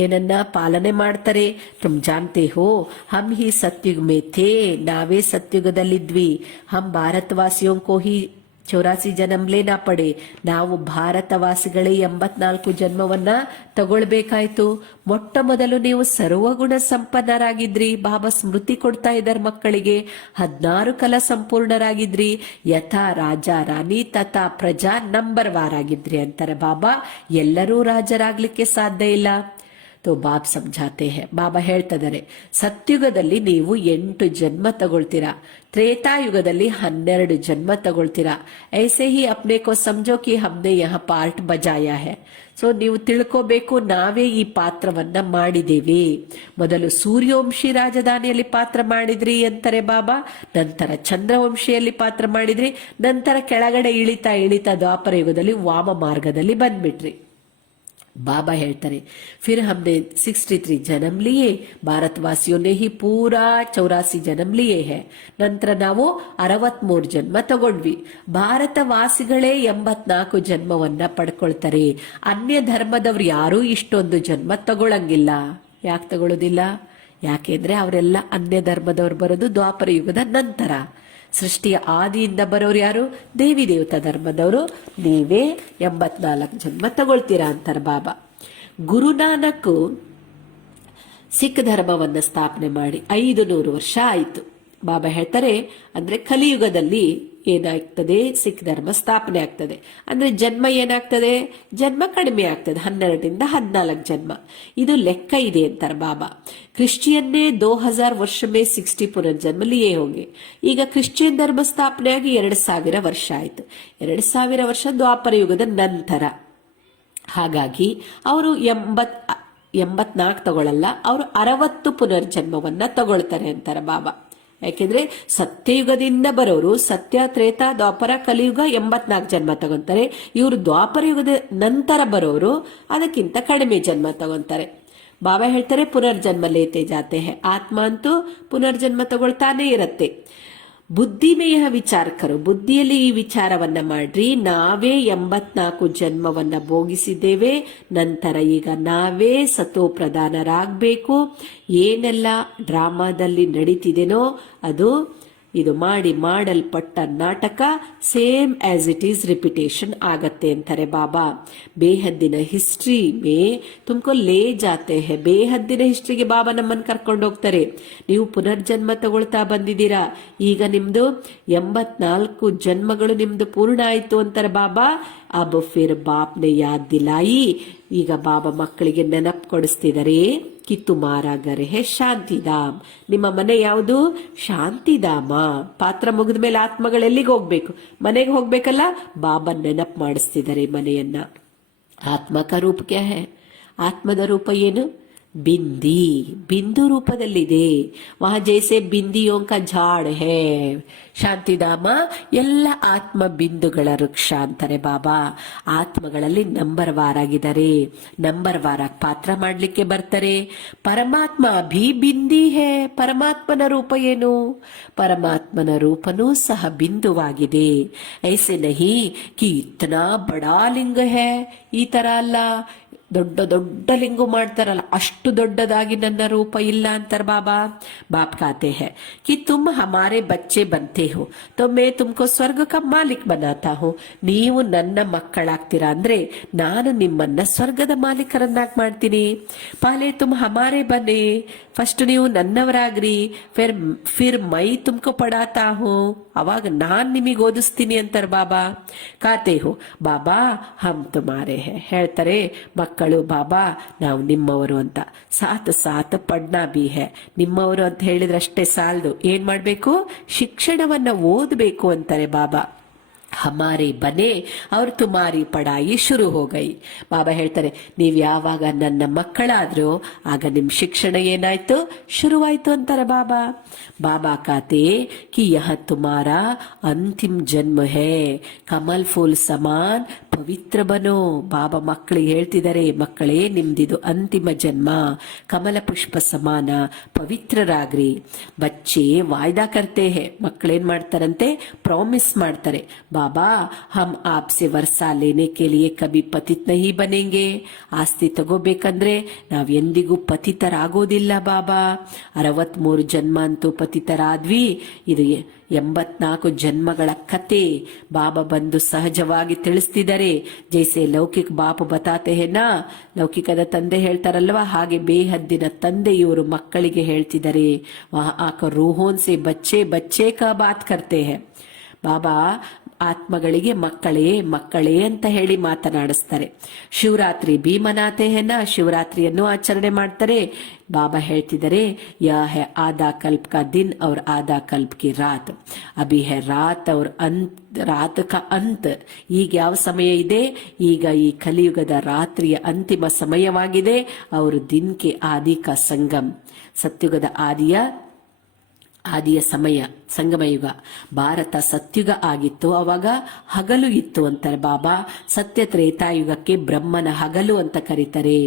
ಏನನ್ನ ಪಾಲನೆ ಮಾಡ್ತಾರೆ. ತುಮ್ ಜಾನ್ತೆ ಹೋ ಹಮ್ ಹಿ ಸತ್ಯುಗ್ ಮೇ ಥೇ, ನಾವೇ ಸತ್ಯುಗದಲ್ಲಿದ್ವಿ. ಹಮ್ ಭಾರತವಾಸಿಯೋಂ ಕೋ ಹಿ 84 ಜನ್ಮ ಲೇನಾ ಪಡೆ, ನಾವು ಭಾರತವಾಸಿಗಳೇ 84 ಜನ್ಮವನ್ನ ತಗೊಳ್ಬೇಕಾಯ್ತು. ಮೊಟ್ಟ ಮೊದಲು ನೀವು ಸರ್ವಗುಣ ಸಂಪನ್ನರಾಗಿದ್ರಿ. ಬಾಬಾ ಸ್ಮೃತಿ ಕೊಡ್ತಾ ಇದ್ದಾರೆ ಮಕ್ಕಳಿಗೆ. 16 ಕಲಾ ಸಂಪೂರ್ಣರಾಗಿದ್ರಿ. ಯಥಾ ರಾಜ ರಾಣಿ ತಥಾ ಪ್ರಜಾ ನಂಬರ್ ವಾರ್ ಆಗಿದ್ರಿ ಅಂತಾರೆ ಬಾಬಾ. ಎಲ್ಲರೂ ರಾಜರಾಗ್ಲಿಕ್ಕೆ ಸಾಧ್ಯ ಇಲ್ಲ. ತೋ ಬಾಪ್ ಸಮझाते हैं, ಬಾಬಾ ಹೇಳ್ತಾ ಇದ್ದಾರೆ, ಸತ್ಯುಗದಲ್ಲಿ ನೀವು 8 ಜನ್ಮ ತಗೊಳ್ತೀರಾ, ತ್ರೇತಾಯುಗದಲ್ಲಿ 12 ಜನ್ಮ ತಗೊಳ್ತೀರಾ. ಐಸೆ ಹಿ ಅಪ್ನೆ ಕೋ ಸಮझो ಕಿ ಹಮ್ನೆ ಯಹ ಪಾರ್ಟ್ ಬಜಾಯಾ ಹೈ. ಸೊ ನೀವು ತಿಳ್ಕೋಬೇಕು, ನಾವೇ ಈ ಪಾತ್ರವನ್ನ ಮಾಡಿದ್ದೇವೆ. ಮೊದಲು ಸೂರ್ಯವಂಶಿ ರಾಜಧಾನಿಯಲ್ಲಿ ಪಾತ್ರ ಮಾಡಿದ್ರಿ ಅಂತಾರೆ ಬಾಬಾ, ನಂತರ ಚಂದ್ರವಂಶಿಯಲ್ಲಿ ಪಾತ್ರ ಮಾಡಿದ್ರಿ, ನಂತರ ಕೆಳಗಡೆ ಇಳಿತಾ ಇಳಿತಾ ದ್ವಾಪರ ಯುಗದಲ್ಲಿ ವಾಮ ಮಾರ್ಗದಲ್ಲಿ ಬಂದ್ಬಿಟ್ರಿ. बाबा ಹೇಳ್ತಾರೆ, फिर हमने 63 जन्म लिए, ಭಾರತವಾಸಿयों ने ही पूरा 84 जन्म लिए है. ನಂತರ ನಾವು 63 ಜನ್ಮ ತಗೊಂಡ್ವಿ. ಭಾರತವಾಸಿಗಳೇ 84 ಜನ್ಮವನ್ನ ಪಡ್ಕೊಳ್ತಾರೆ. ಅನ್ಯ ಧರ್ಮದವ್ರು ಯಾರೂ ಇಷ್ಟೊಂದು ಜನ್ಮ ತಗೊಳಂಗಿಲ್ಲ. ಯಾಕೆ ತಗೊಳ್ಳೋದಿಲ್ಲ? ಯಾಕೆಂದ್ರೆ ಅವರೆಲ್ಲ ಅನ್ಯ ಧರ್ಮದವ್ರು ಬರೋದು ದ್ವಾಪರ ಯುಗದ ನಂತರ. ಸೃಷ್ಟಿಯ ಆದಿಯಿಂದ ಬರೋರು ಯಾರು? ದೇವಿ ದೇವತಾ ಧರ್ಮದವರು. ನೀವೇ 84 ಜನ್ಮ ತಗೊಳ್ತೀರಾ ಅಂತಾರೆ ಬಾಬಾ. ಗುರುನಾನಕ್ ಸಿಖ್ ಧರ್ಮವನ್ನ ಸ್ಥಾಪನೆ ಮಾಡಿ 500 ವರ್ಷ ಆಯಿತು. ಬಾಬಾ ಹೇಳ್ತಾರೆ, ಅಂದ್ರೆ ಕಲಿಯುಗದಲ್ಲಿ ಏನಾಗ್ತದೆ, ಸಿಖ್ ಧರ್ಮ ಸ್ಥಾಪನೆ ಆಗ್ತದೆ. ಅಂದ್ರೆ ಜನ್ಮ ಏನಾಗ್ತದೆ, ಜನ್ಮ ಕಡಿಮೆ ಆಗ್ತದೆ, 12ರಿಂದ 14 ಜನ್ಮ. ಇದು ಲೆಕ್ಕ ಇದೆ ಅಂತಾರೆ ಬಾಬಾ. ಕ್ರಿಶ್ಚಿಯನ್ನೇ 2000 ವರ್ಷ ಮೇ 60 ಪುನರ್ಜನ್ಮ ಲಿಯೇ ಹೋಗಿ. ಈಗ ಕ್ರಿಶ್ಚಿಯನ್ ಧರ್ಮ ಸ್ಥಾಪನೆ ಆಗಿ 2000 ವರ್ಷ ಆಯ್ತು. 2000 ವರ್ಷ ದ್ವಾಪರ ಯುಗದ ನಂತರ. ಹಾಗಾಗಿ ಅವರು 84 ತಗೊಳ್ಳಲ್ಲ, ಅವರು 60 ಪುನರ್ಜನ್ಮವನ್ನ ತಗೊಳ್ತಾರೆ ಅಂತಾರೆ ಬಾಬಾ. ಯಾಕೆಂದ್ರೆ ಸತ್ಯಯುಗದಿಂದ ಬರೋರು ಸತ್ಯ, ತ್ರೇತಾ, ದ್ವಾಪರ, ಕಲಿಯುಗ 84 ಜನ್ಮ ತಗೊಂತಾರೆ. ಇವರು ದ್ವಾಪರ ಯುಗದ ನಂತರ ಬರೋರು ಅದಕ್ಕಿಂತ ಕಡಿಮೆ ಜನ್ಮ ತಗೊಂತಾರೆ. ಬಾಬಾ ಹೇಳ್ತಾರೆ, ಪುನರ್ಜನ್ಮ ಲೇತೆ ಜಾತೆ ಹೈ. ಆತ್ಮ ಅಂತೂ ಪುನರ್ಜನ್ಮ ತಗೊಳ್ತಾನೆ ಇರತ್ತೆ. ಬುದ್ಧಿ ಮೇ ಯಹ ವಿಚಾರ ಕರೋ, ಬುದ್ಧಿಯಲ್ಲಿ ಈ ವಿಚಾರವನ್ನ ಮಾಡ್ರಿ. ನಾವೇ 84 ಜನ್ಮವನ್ನ ಭೋಗಿಸಿದ್ದೇವೆ, ನಂತರ ಈಗ ನಾವೇ ಸತೋ ಪ್ರಧಾನರಾಗಬೇಕು. ಏನೆಲ್ಲ ಡ್ರಾಮಾದಲ್ಲಿ ನಡೀತಿದೆನೋ ಅದು ಇದು ಮಾಡಲ್ಪಟ್ಟ ನಾಟಕ same as it is repetition ಆಗತ್ತೆ ಅಂತಾರೆ ಬಾಬಾ. ಬೇಹದ್ದಿನ ಹಿಸ್ಟ್ರಿ ಮೇ ತುಮಕೋ ಲೇ ಜಾತೆ ಹೈ. ಬೇಹದ್ದಿನ ಹಿಸ್ಟ್ರಿಗೆ ಬಾಬಾ ನಮ್ಮನ್ನು ಕರ್ಕೊಂಡು ಹೋಗ್ತಾರೆ. ನೀವು ಪುನರ್ಜನ್ಮ ತಗೊಳ್ತಾ ಬಂದಿದ್ದೀರಾ, ಈಗ ನಿಮ್ದು 84 ಜನ್ಮಗಳು ನಿಮ್ದು ಪೂರ್ಣ ಆಯ್ತು ಅಂತಾರೆ ಬಾಬಾ. ಅಬ್ ಫಿರ್ ಬಾಪ್ನೆ ಯಾದ್ ದಿಲಾಯಿ. ಈಗ ಬಾಬಾ ಮಕ್ಕಳಿಗೆ ನೆನಪು ಕೊಡಿಸ್ತಿದ್ದಾರೆ, ಕಿ ತುಮಾರ ಗರ್ ಹೇ ಶಾಂತಿಧಾಮ್, ನಿಮ್ಮ ಮನೆ ಯಾವುದು? ಶಾಂತಿಧಾಮ. ಪಾತ್ರ ಮುಗಿದ ಮೇಲೆ ಆತ್ಮಗಳು ಎಲ್ಲಿಗೆ ಹೋಗ್ಬೇಕು? ಮನೆಗೆ ಹೋಗ್ಬೇಕಲ್ಲ. ಬಾಬಾ ನೆನಪು ಮಾಡಿಸ್ತಿದ್ದಾರೆ ಮನೆಯನ್ನ. ಆತ್ಮ ಕಾ ರೂಪ ಕ್ಯಾ ಹೈ? ಆತ್ಮದ ರೂಪ ಏನು? ಬಿಂದಿ, ಬಿಂದು ರೂಪದಲ್ಲಿದೆ. ವಹ ಜೈಸೆ ಬಿಂದಿಯೋ ಕಾ ಝಾಡ್ ಹೇ. ಶಾಂತಿಧಾಮ ಎಲ್ಲ ಆತ್ಮ ಬಿಂದುಗಳ ವೃಕ್ಷ ಅಂತಾರೆ ಬಾಬಾ. ಆತ್ಮಗಳಲ್ಲಿ ನಂಬರ್ ವಾರ್ ಆಗಿದ್ದಾರೆ, ನಂಬರ್ ವಾರ್ ಆಗಿ ಪಾತ್ರ ಮಾಡ್ಲಿಕ್ಕೆ ಬರ್ತಾರೆ. ಪರಮಾತ್ಮ ಭೀ ಬಿಂದಿ ಹೇ. ಪರಮಾತ್ಮನ ರೂಪ ಏನು? ಪರಮಾತ್ಮನ ರೂಪನೂ ಸಹ ಬಿಂದುವಾಗಿದೆ. ಐಸೆ ನಹಿ ಕಿ ಇತ್ನಾ ಬಡಾ ಲಿಂಗ ಹೇ, ಈ ತರ ಅಲ್ಲ, ದೊಡ್ಡ ದೊಡ್ಡ ಲಿಂಗು ಮಾಡ್ತಾರಲ್ಲ ಅಷ್ಟು ದೊಡ್ಡದಾಗಿ ನನ್ನ ರೂಪ ಇಲ್ಲ ಅಂತಾರೆ ಬಾಬಾ. ಬಾಪ್ कहते हैं कि तुम हमारे बच्चे बनते हो तो मैं तुमको ಸ್ವರ್ಗ का ಮಾಲಿಕ್ बनाता हूँ. ನೀವು ನನ್ನ ಮಕ್ಕಳಾಗ್ತೀರಾ ಅಂದ್ರೆ ನಾನು ನಿಮ್ಮನ್ನ ಸ್ವರ್ಗದ ಮಾಲೀಕರನ್ನಾಗಿ ಮಾಡ್ತೀನಿ. ಪಹಲೆ ತುಮ್ ಹಮಾರೆ ಬನೆ, ಫಸ್ಟ್ ನೀವು ನನ್ನವರಾಗ್ರಿ. ಫಿರ್ ಮೈ ತುಮ್ಕೋ ಪಡಾತಾ ಹೂ, ಅವಾಗ ನಾನ್ ನಿಮಗೆ ಓದಿಸ್ತೀನಿ ಅಂತಾರೆ ಬಾಬಾ. ಕಾತೆ ಹೋ ಬಾಬಾ ಹಮ್ ತುಮಾರೆ ಹೇ, ಹೇಳ್ತಾರೆ ಮಕ್ಕಳು ಬಾಬಾ ನಾವು ನಿಮ್ಮವರು ಅಂತ. ಸಾತ್ ಸಾತ್ ಪಡ್ನಾ ಬಿ ಹೇ, ನಿಮ್ಮವರು ಅಂತ ಹೇಳಿದ್ರಷ್ಟೇ ಸಾಲದು, ಏನ್ ಮಾಡ್ಬೇಕು? ಶಿಕ್ಷಣವನ್ನ ಓದಬೇಕು ಅಂತಾರೆ ಬಾಬಾ. ಹಮಾರೆ ಬನೆ ಅವ್ರು ತುಮಾರಿ ಪಡಾಯಿ ಶುರು ಹೋಗೈ. ಬಾಬಾ ಹೇಳ್ತಾರೆ ನೀವ್ ಯಾವಾಗ ನನ್ನ ಮಕ್ಕಳಾದ್ರೂ ಆಗ ನಿಮ್ ಶಿಕ್ಷಣ ಏನಾಯ್ತು? ಶುರುವಾಯ್ತು ಅಂತಾರೆ ಬಾಬಾ. ಬಾಬಾ ಕಾತೆ ಕಿ ಯಹ ತುಮಾರ ಅಂತಿಮ್ ಜನ್ಮ ಹೇ, ಕಮಲ್ ಫೂಲ್ ಸಮಾನ್ ಪವಿತ್ರ ಬನೋ. ಬಾಬಾ ಮಕ್ಕಳಿಗೆ ಹೇಳ್ತಿದ್ದಾರೆ, ಮಕ್ಕಳೇ ನಿಮ್ದಿದು ಅಂತಿಮ ಜನ್ಮ, ಕಮಲ ಪುಷ್ಪ ಸಮಾನ ಪವಿತ್ರರಾಗ್ರಿ. ಬಚ್ಚೆ ವಾಯ್ದಾ ಕರ್ತೆ ಹೇ, ಮಕ್ಕಳೇನ್ ಮಾಡ್ತಾರಂತೆ? ಪ್ರಾಮಿಸ್ ಮಾಡ್ತಾರೆ. ಬಾಬಾ ಹಮ್ ಆಪ್ಸೆ ವರ್ಷ ಲೇನೆ ಕೆ ಲಿಯೆ ಕಭಿ ಪತಿತ್ ನಹಿ ಬನೆಂಗೆ. ಆಸ್ತಿ ತಗೋಬೇಕಂದ್ರೆ ನಾವ್ ಎಂದಿಗೂ ಪತಿತರಾಗೋದಿಲ್ಲ ಬಾಬಾ. 63 ಜನ್ಮ ಅಂತೂ ಪತಿತರಾದ್ವಿ, ಇದು 84 ಜನ್ಮಗಳ ಕತೆ. ಬಾಬಾ ಬಂದು ಸಹಜವಾಗಿ ತಿಳಿಸ್ತಿದ್ದಾರೆ. ಜೈಸೆ ಲೌಕಿಕ ಬಾಪ ಬತಾತೆ ಹೇನಾ, ಲೌಕಿಕದ ತಂದೆ ಹೇಳ್ತಾರಲ್ವಾ, ಹಾಗೆ ಬೇಹದ್ದಿನ ತಂದೆ ಇವರು ಮಕ್ಕಳಿಗೆ ಹೇಳ್ತಿದ್ದಾರೆ. ವಹ ಆಕ ರೂಹೋನ್ ಸೆ ಬಚ್ಚೆ ಬಚ್ಚೆ ಕಾ ಬಾತ್ ಕರ್ತೆ ಹೇ. ಬಾಬಾ ಆತ್ಮಗಳಿಗೆ ಮಕ್ಕಳೇ ಮಕ್ಕಳೇ ಅಂತ ಹೇಳಿ ಮಾತನಾಡಿಸ್ತಾರೆ. ಶಿವರಾತ್ರಿ ಭೀ ಮನಾತೆ ಹೇನಾ, ಶಿವರಾತ್ರಿಯನ್ನು ಆಚರಣೆ ಮಾಡ್ತಾರೆ. ಬಾಬಾ ಹೇಳ್ತಿದ್ದಾರೆ ಯಾ ಹೈ ಆಧಾ ಕಲ್ಪ್ ಕಾ ದಿನ್ और आधा कल्प की रात, अभी है रात और ರಾತ್ ಕ ಅಂತ್. ಈಗ ಯಾವ ಸಮಯ ಇದೆ? ಈಗ ಈ ಕಲಿಯುಗದ ರಾತ್ರಿಯ ಅಂತಿಮ ಸಮಯವಾಗಿದೆ. ಅವರು ದಿನ್ ಕೆ ಆದಿ ಕ ಸಂಗಮ್, ಸತ್ಯುಗದ ಆದಿಯ ಸಮಯ ಸಂಗಮಯುಗ. ಭಾರತ ಸತ್ಯುಗ ಆಗಿತ್ತು, ಅವಾಗ ಹಗಲು ಇತ್ತು ಅಂತಾರೆ ಬಾಬಾ. ಸತ್ಯ ತ್ರೇತಾಯುಗಕ್ಕೆ ಬ್ರಹ್ಮನ ಹಗಲು ಅಂತ ಕರೀತಾರೆ.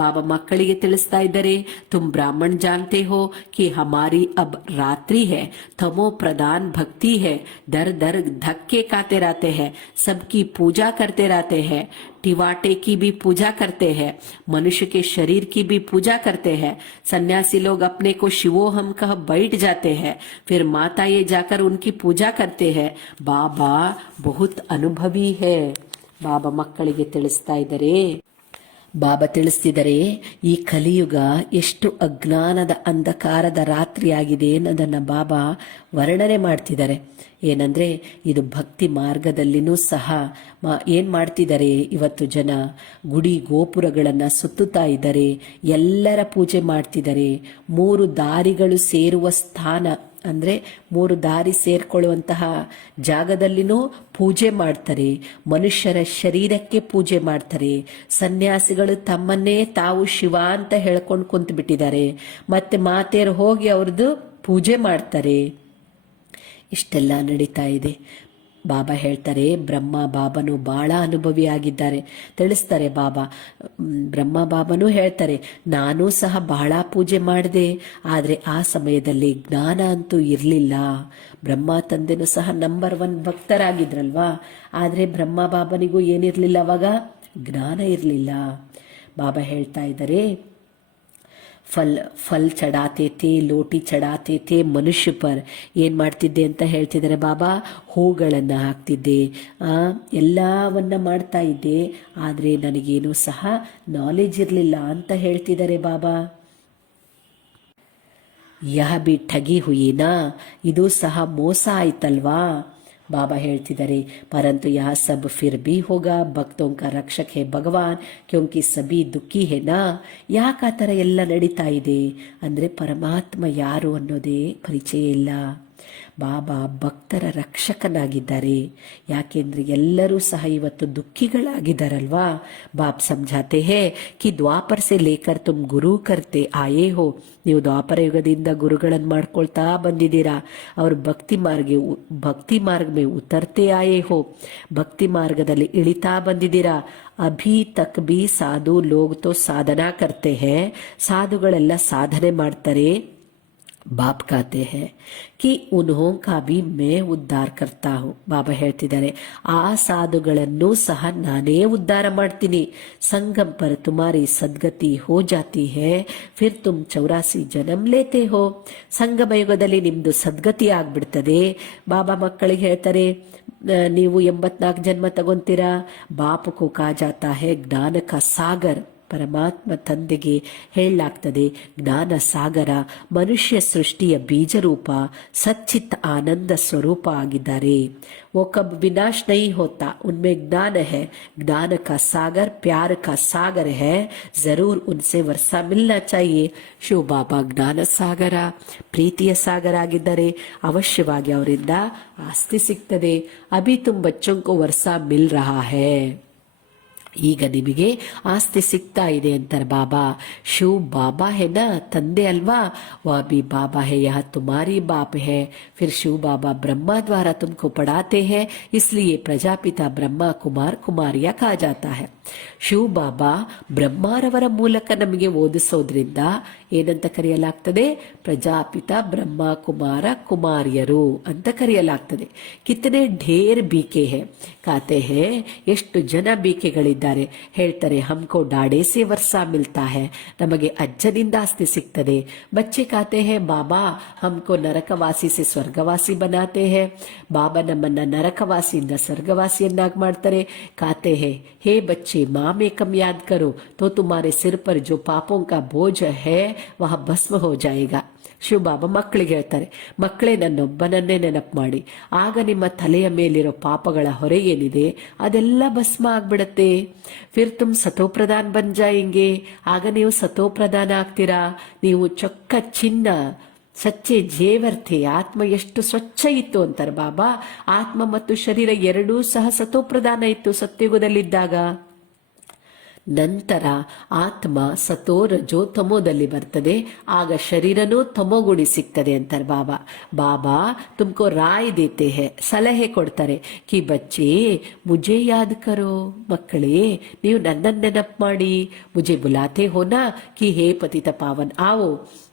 ಬಾಬಾ ಮಕ್ಕಳಿಗೆ ತಿಳಿಸ್ತಾ ಇದ್ದಾರೆ, ತುಮ್ ಬ್ರಾಹ್ಮಣ ಜಾನ್ತೆ ಹೋ ಕಿ ಹಮಾರಿ ಅಬ್ ರಾತ್ರಿ ಹೈ, ತಮೋ ಪ್ರಧಾನ್ ಭಕ್ತಿ ಹೈ, ದರ್ ದರ್ धक्के खाते रहते हैं, सबकी पूजा करते रहते हैं, टिवाटे की भी पूजा करते हैं, मनुष्य के शरीर की भी पूजा करते हैं. सन्यासी लोग अपने को शिवो हम कह बैठ जाते हैं, फिर माता ये जाकर उनकी पूजा करते हैं. बाबा बहुत अनुभवी है. ಬಾಬಾ ಮಕ್ಕಳಿಗೆ ತಿಳಿಸ್ತಾ ಇದ್ದಾರೆ. ಬಾಬಾ ತಿಳಿಸ್ತಿದ್ದಾರೆ ಈ ಕಲಿಯುಗ ಎಷ್ಟು ಅಜ್ಞಾನದ ಅಂಧಕಾರದ ರಾತ್ರಿಯಾಗಿದೆ ಅನ್ನೋದನ್ನ ಬಾಬಾ ವರ್ಣನೆ ಮಾಡ್ತಿದ್ದಾರೆ. ಏನಂದ್ರೆ ಇದು ಭಕ್ತಿ ಮಾರ್ಗದಲ್ಲಿನೂ ಸಹ ಏನ್ ಮಾಡ್ತಿದ್ದಾರೆ, ಇವತ್ತು ಜನ ಗುಡಿ ಗೋಪುರಗಳನ್ನ ಸುತ್ತುತ್ತಾ ಇದ್ದಾರೆ, ಎಲ್ಲರ ಪೂಜೆ ಮಾಡ್ತಿದ್ದಾರೆ. 3 ದಾರಿಗಳು ಸೇರುವ ಸ್ಥಾನ ಅಂದ್ರೆ 3 ದಾರಿ ಸೇರ್ಕೊಳ್ಳುವಂತಹ ಜಾಗದಲ್ಲಿನೂ ಪೂಜೆ ಮಾಡ್ತಾರೆ. ಮನುಷ್ಯರ ಶರೀರಕ್ಕೆ ಪೂಜೆ ಮಾಡ್ತಾರೆ. ಸನ್ಯಾಸಿಗಳು ತಮ್ಮನ್ನೇ ತಾವು ಶಿವ ಅಂತ ಹೇಳ್ಕೊಂಡು ಕುಂತು ಬಿಟ್ಟಿದ್ದಾರೆ. ಮತ್ತೆ ಮಾತೆಯರು ಹೋಗಿ ಅವ್ರದ್ದು ಪೂಜೆ ಮಾಡ್ತಾರೆ. ಇಷ್ಟೆಲ್ಲ ನಡೀತಾ ಇದೆ. ಬಾಬಾ ಹೇಳ್ತಾರೆ ಬ್ರಹ್ಮ ಬಾಬನು ಬಹಳ ಅನುಭವಿಯಾಗಿದ್ದಾರೆ. ತಿಳಿಸ್ತಾರೆ ಬಾಬಾ. ಬ್ರಹ್ಮ ಬಾಬನು ಹೇಳ್ತಾರೆ ನಾನೂ ಸಹ ಬಹಳ ಪೂಜೆ ಮಾಡಿದೆ, ಆದ್ರೆ ಆ ಸಮಯದಲ್ಲಿ ಜ್ಞಾನ ಅಂತೂ ಇರಲಿಲ್ಲ. ಬ್ರಹ್ಮ ತಂದೆನೂ ಸಹ ನಂಬರ್ 1 ಭಕ್ತರಾಗಿದ್ರಲ್ವಾ, ಆದ್ರೆ ಬ್ರಹ್ಮ ಬಾಬನಿಗೂ ಏನಿರ್ಲಿಲ್ಲ, ಅವಾಗ ಜ್ಞಾನ ಇರಲಿಲ್ಲ. ಬಾಬಾ ಹೇಳ್ತಾ ಇದ್ದಾರೆ ಫಲ್ ಚಡಾತೆ ಥೇ, ಲೋಟಿ ಚಡಾತೆ ಥೇ ಮನುಷ್ಯ ಪರ್. ಏನ್ ಮಾಡ್ತಿದ್ದೆ ಅಂತ ಹೇಳ್ತಿದ್ದಾರೆ ಬಾಬಾ, ಹೂಗಳನ್ನ ಹಾಕ್ತಿದ್ದೆ, ಎಲ್ಲವನ್ನ ಮಾಡ್ತಾ ಇದ್ದೆ, ಆದ್ರೆ ನನಗೇನು ಸಹ ನಾಲೆಜ್ ಇರಲಿಲ್ಲ ಅಂತ ಹೇಳ್ತಿದ್ದಾರೆ ಬಾಬಾ. ಯಹ ಬಿ ಠಗಿ ಹುಯಿನಾ, ಇದು ಸಹ ಮೋಸ ಆಯ್ತಲ್ವಾ. ಬಾಬಾ ಹೇಳ್ತಿದ್ದಾರೆ, ಪರಂತು ಯಹ ಸಬ್ ಫಿರ್ ಭಿ ಹೋಗಾ, ಭಕ್ತೋಂ ಕಾ ರಕ್ಷಕ್ ಹೇ ಭಗವಾನ್, ಕ್ಯೋಂಕಿ ಸಭಿ ದುಃಖಿ ಹೇ ನಾ. ಯಾಕೆ ಆ ಥರ ಎಲ್ಲ ನಡೀತಾ ಇದೆ ಅಂದರೆ ಪರಮಾತ್ಮ ಯಾರು ಅನ್ನೋದೇ ಪರಿಚಯ ಇಲ್ಲ. ಬಾಬಾ ಭಕ್ತರ ರಕ್ಷಕನಾಗಿದ್ದಾರೆ. ಯಾಕೆಂದ್ರೆ ಎಲ್ಲರೂ ಸಹ ಇವತ್ತು ದುಃಖಿಗಳಾಗಿದ್ದಾರಲ್ವಾ. ಬಾಬ್ ಸಮझाते हैं कि ದ್ವಾಪರ से लेकर तुम गुरु करते आए हो. ನೀವು ದ್ವಾಪರ ಯುಗದಿಂದ ಗುರುಗಳನ್ನು ಮಾಡ್ಕೊಳ್ತಾ ಬಂದಿದ್ದೀರಾ. ಅವರು ಭಕ್ತಿ ಮಾರ್ಗ ಮೇ ಉತರ್ತೆ ಆಯೇ ಹೋ, ಭಕ್ತಿ ಮಾರ್ಗದಲ್ಲಿ ಇಳಿತಾ ಬಂದಿದ್ದೀರಾ. ಅಭಿ ತಕ್ ಬಿ ಸಾಧು ಲೋಗ್ ತೋ ಸಾಧನಾ ಕರ್ತೆ ಹೇ, ಸಾಧುಗಳೆಲ್ಲ ಸಾಧನೆ ಮಾಡ್ತಾರೆ. ಬಾಪ್ कहते हैं कि उन्हों का भी मैं उद्धार करता हूँ. ಬಾಬಾ ಹೇಳ್ತಿದ್ದಾರೆ, ಆ ಸಾಧುಗಳನ್ನು ಸಹ ನಾನೇ ಉದ್ಧಾರ ಮಾಡ್ತೀನಿ. ಸಂಗಮ್ ಪರ್ ತುಮಾರಿ ಸದ್ಗತಿ ಹೋ ಜಾತಿ ಹೇ, ಫಿರ್ ತುಮ್ 84 ಜನ್ಮ ಲೇತೆ ಹೋ. ಸಂಗಮ ಯುಗದಲ್ಲಿ ನಿಮ್ದು ಸದ್ಗತಿ ಆಗ್ಬಿಡ್ತದೆ. ಬಾಬಾ ಮಕ್ಕಳಿಗೆ ಹೇಳ್ತಾರೆ, ನೀವು 84 ಜನ್ಮ ತಗೊಂತೀರಾ. ಬಾಪ್ ಕೋ ಕಾ ಜಾತಾ ಹೇ ಜ್ಞಾನ ಕಾ ಸಾಗರ್. ಪರಮಾತ್ಮ ತಂದೆಗೆ ಹೇಳಲಾಗ್ತದೆ, ಜ್ಞಾನ ಸಾಗರ ಮನುಷ್ಯ ಸೃಷ್ಟಿಯ ಬೀಜರೂಪ, ಸಚ್ಚಿತ್ ಆನಂದ ಸ್ವರೂಪ ಆಗಿದ್ದಾರೆ. वो कब विनाश नहीं होता, उनमें ज्ञान है. ज्ञान का सागर प्यार का सागर है, जरूर उनसे वर्षा मिलना चाहिए. ಶಿವ ಬಾಬಾ ಜ್ಞಾನ ಸಾಗರ, ಪ್ರೀತಿಯ ಸಾಗರ ಆಗಿದ್ದಾರೆ. ಅವಶ್ಯವಾಗಿ ಅವರಿಂದ ಆಸ್ತಿ ಸಿಗ್ತದೆ. ಅಭಿ ತುಮ್ ಬಚ್ಚೋಂ ಕೋ ವರ್ಷಾ ಮಿಲ್ ರಹಾ ಹೈ, ಈಗ ನಿಮಗೆ ಆಸ್ತಿ ಸಿಗ್ತಾ ಇದೆ ಅಂತಾರೆ ಬಾಬಾ. ಶಿವ್ ಬಾಬಾ है ना, ತಂದೆ ಅಲ್ವಾ. वह भी बाबा है, यह तुम्हारी बाप है. फिर शिव बाबा ब्रह्मा द्वारा तुमको पढ़ाते हैं, इसलिए प्रजापिता ब्रह्मा कुमार कुमारिया कहा जाता है. ಶಿವ್ ಬಾಬಾ ಬ್ರಹ್ಮಾರವರ ಮೂಲಕ ನಮಗೆ ಓದಿಸೋದ್ರಿಂದ ಏನಂತ ಕರೆಯಲಾಗ್ತದೆ? ಪ್ರಜಾಪಿತ ಬ್ರಹ್ಮ ಕುಮಾರ ಕುಮಾರಿಯರು ಅಂತ ಕರೆಯಲಾಗ್ತದೆ. ಕಿತನೆ ಢೇರ್ ಬೀಕೆ ಹೇ ಕಾತೆ ಹೇ, ಎಷ್ಟು ಜನ ಬೀಕೆಗಳಿದ್ದಾರೆ. ಹೇಳ್ತಾರೆ, ಹಮ್ಕೋ ಡಾಡೇಸೆ ವರ್ಷ ಮಿಲ್ತಾ ಹೇ, ನಮಗೆ ಅಜ್ಜನಿಂದ ಆಸ್ತಿ ಸಿಗ್ತದೆ. ಬಚ್ಚೆ ಕಾತೆ ಹೇ ಬಾಬಾ ಹಮ್ಕೋ ನರಕವಾಸಿ ಸೆ ಸ್ವರ್ಗವಾಸಿ ಬನಾತೆ ಹೇ, ಬಾಬಾ ನಮ್ಮನ್ನ ನರಕವಾಸಿಯಿಂದ ಸ್ವರ್ಗವಾಸಿಯನ್ನಾಗಿ ಮಾಡ್ತಾರೆ. ಕಾತೆ ಹೇ ಬಚ್ಚೆ माँ में कम याद करो तो तुम्हारे सिर पर जो पापों का बोझ है वह भस्म हो जाएगा. ಶಿವ ಬಾಬಾ ಮಕ್ಕಳಿಗೆ ಹೇಳ್ತಾರೆ, ಮಕ್ಕಳೇ ನನ್ನೊಬ್ಬನನ್ನೇ ನೆನಪು ಮಾಡಿ, ಆಗ ನಿಮ್ಮ ತಲೆಯ ಮೇಲಿರೋ ಪಾಪಗಳ ಹೊರೆ ಏನಿದೆ ಅದೆಲ್ಲ ಭಸ್ಮ ಆಗ್ಬಿಡತ್ತೆ. ಫಿರ್ ತುಮ್ ಸತೋಪ್ರಧಾನ್ ಬನ್ ಜಾಯೆಂಗೆ, ಆಗ ನೀವು ಸತೋಪ್ರಧಾನ ಆಗ್ತೀರಾ. ನೀವು ಚೊಕ್ಕ ಚಿನ್ನ, ಸಚ್ಚೆ ಜೇವರ್ತೆ. ಆತ್ಮ ಎಷ್ಟು ಸ್ವಚ್ಛ ಇತ್ತು ಅಂತಾರೆ ಬಾಬಾ. ಆತ್ಮ ಮತ್ತು ಶರೀರ ಎರಡೂ ಸಹ ಸತೋಪ್ರಧಾನ ಇತ್ತು ಸತ್ಯುಗದಲ್ಲಿದ್ದಾಗ. ನಂತರ ಆತ್ಮ ಸತೋ ರಜೋ ತಮೋದಲ್ಲಿ ಬರ್ತದೆ, ಆಗ ಶರೀರನೂ ತಮೋಗುಣಿ ಸಿಗ್ತದೆ ಅಂತಾರೆ ಬಾಬಾ. ಬಾಬಾ ತುಮಕೋ ರಾಯ್ ದೇತೆ ಹೇ, ಸಲಹೆ ಕೊಡ್ತಾರೆ. ಕಿ ಬಚ್ಚೆ ಮುಜೆ ಯಾದ್ ಕರೋ, ಮಕ್ಕಳೇ ನೀವು ನನ್ನನ್ನು ನೆನಪು ಮಾಡಿ. ಮುಜೆ ಬುಲಾತೆ ಹೋನಾ ಕಿ ಹೇ ಪತಿತ ಪಾವನ್ ಆವೋ,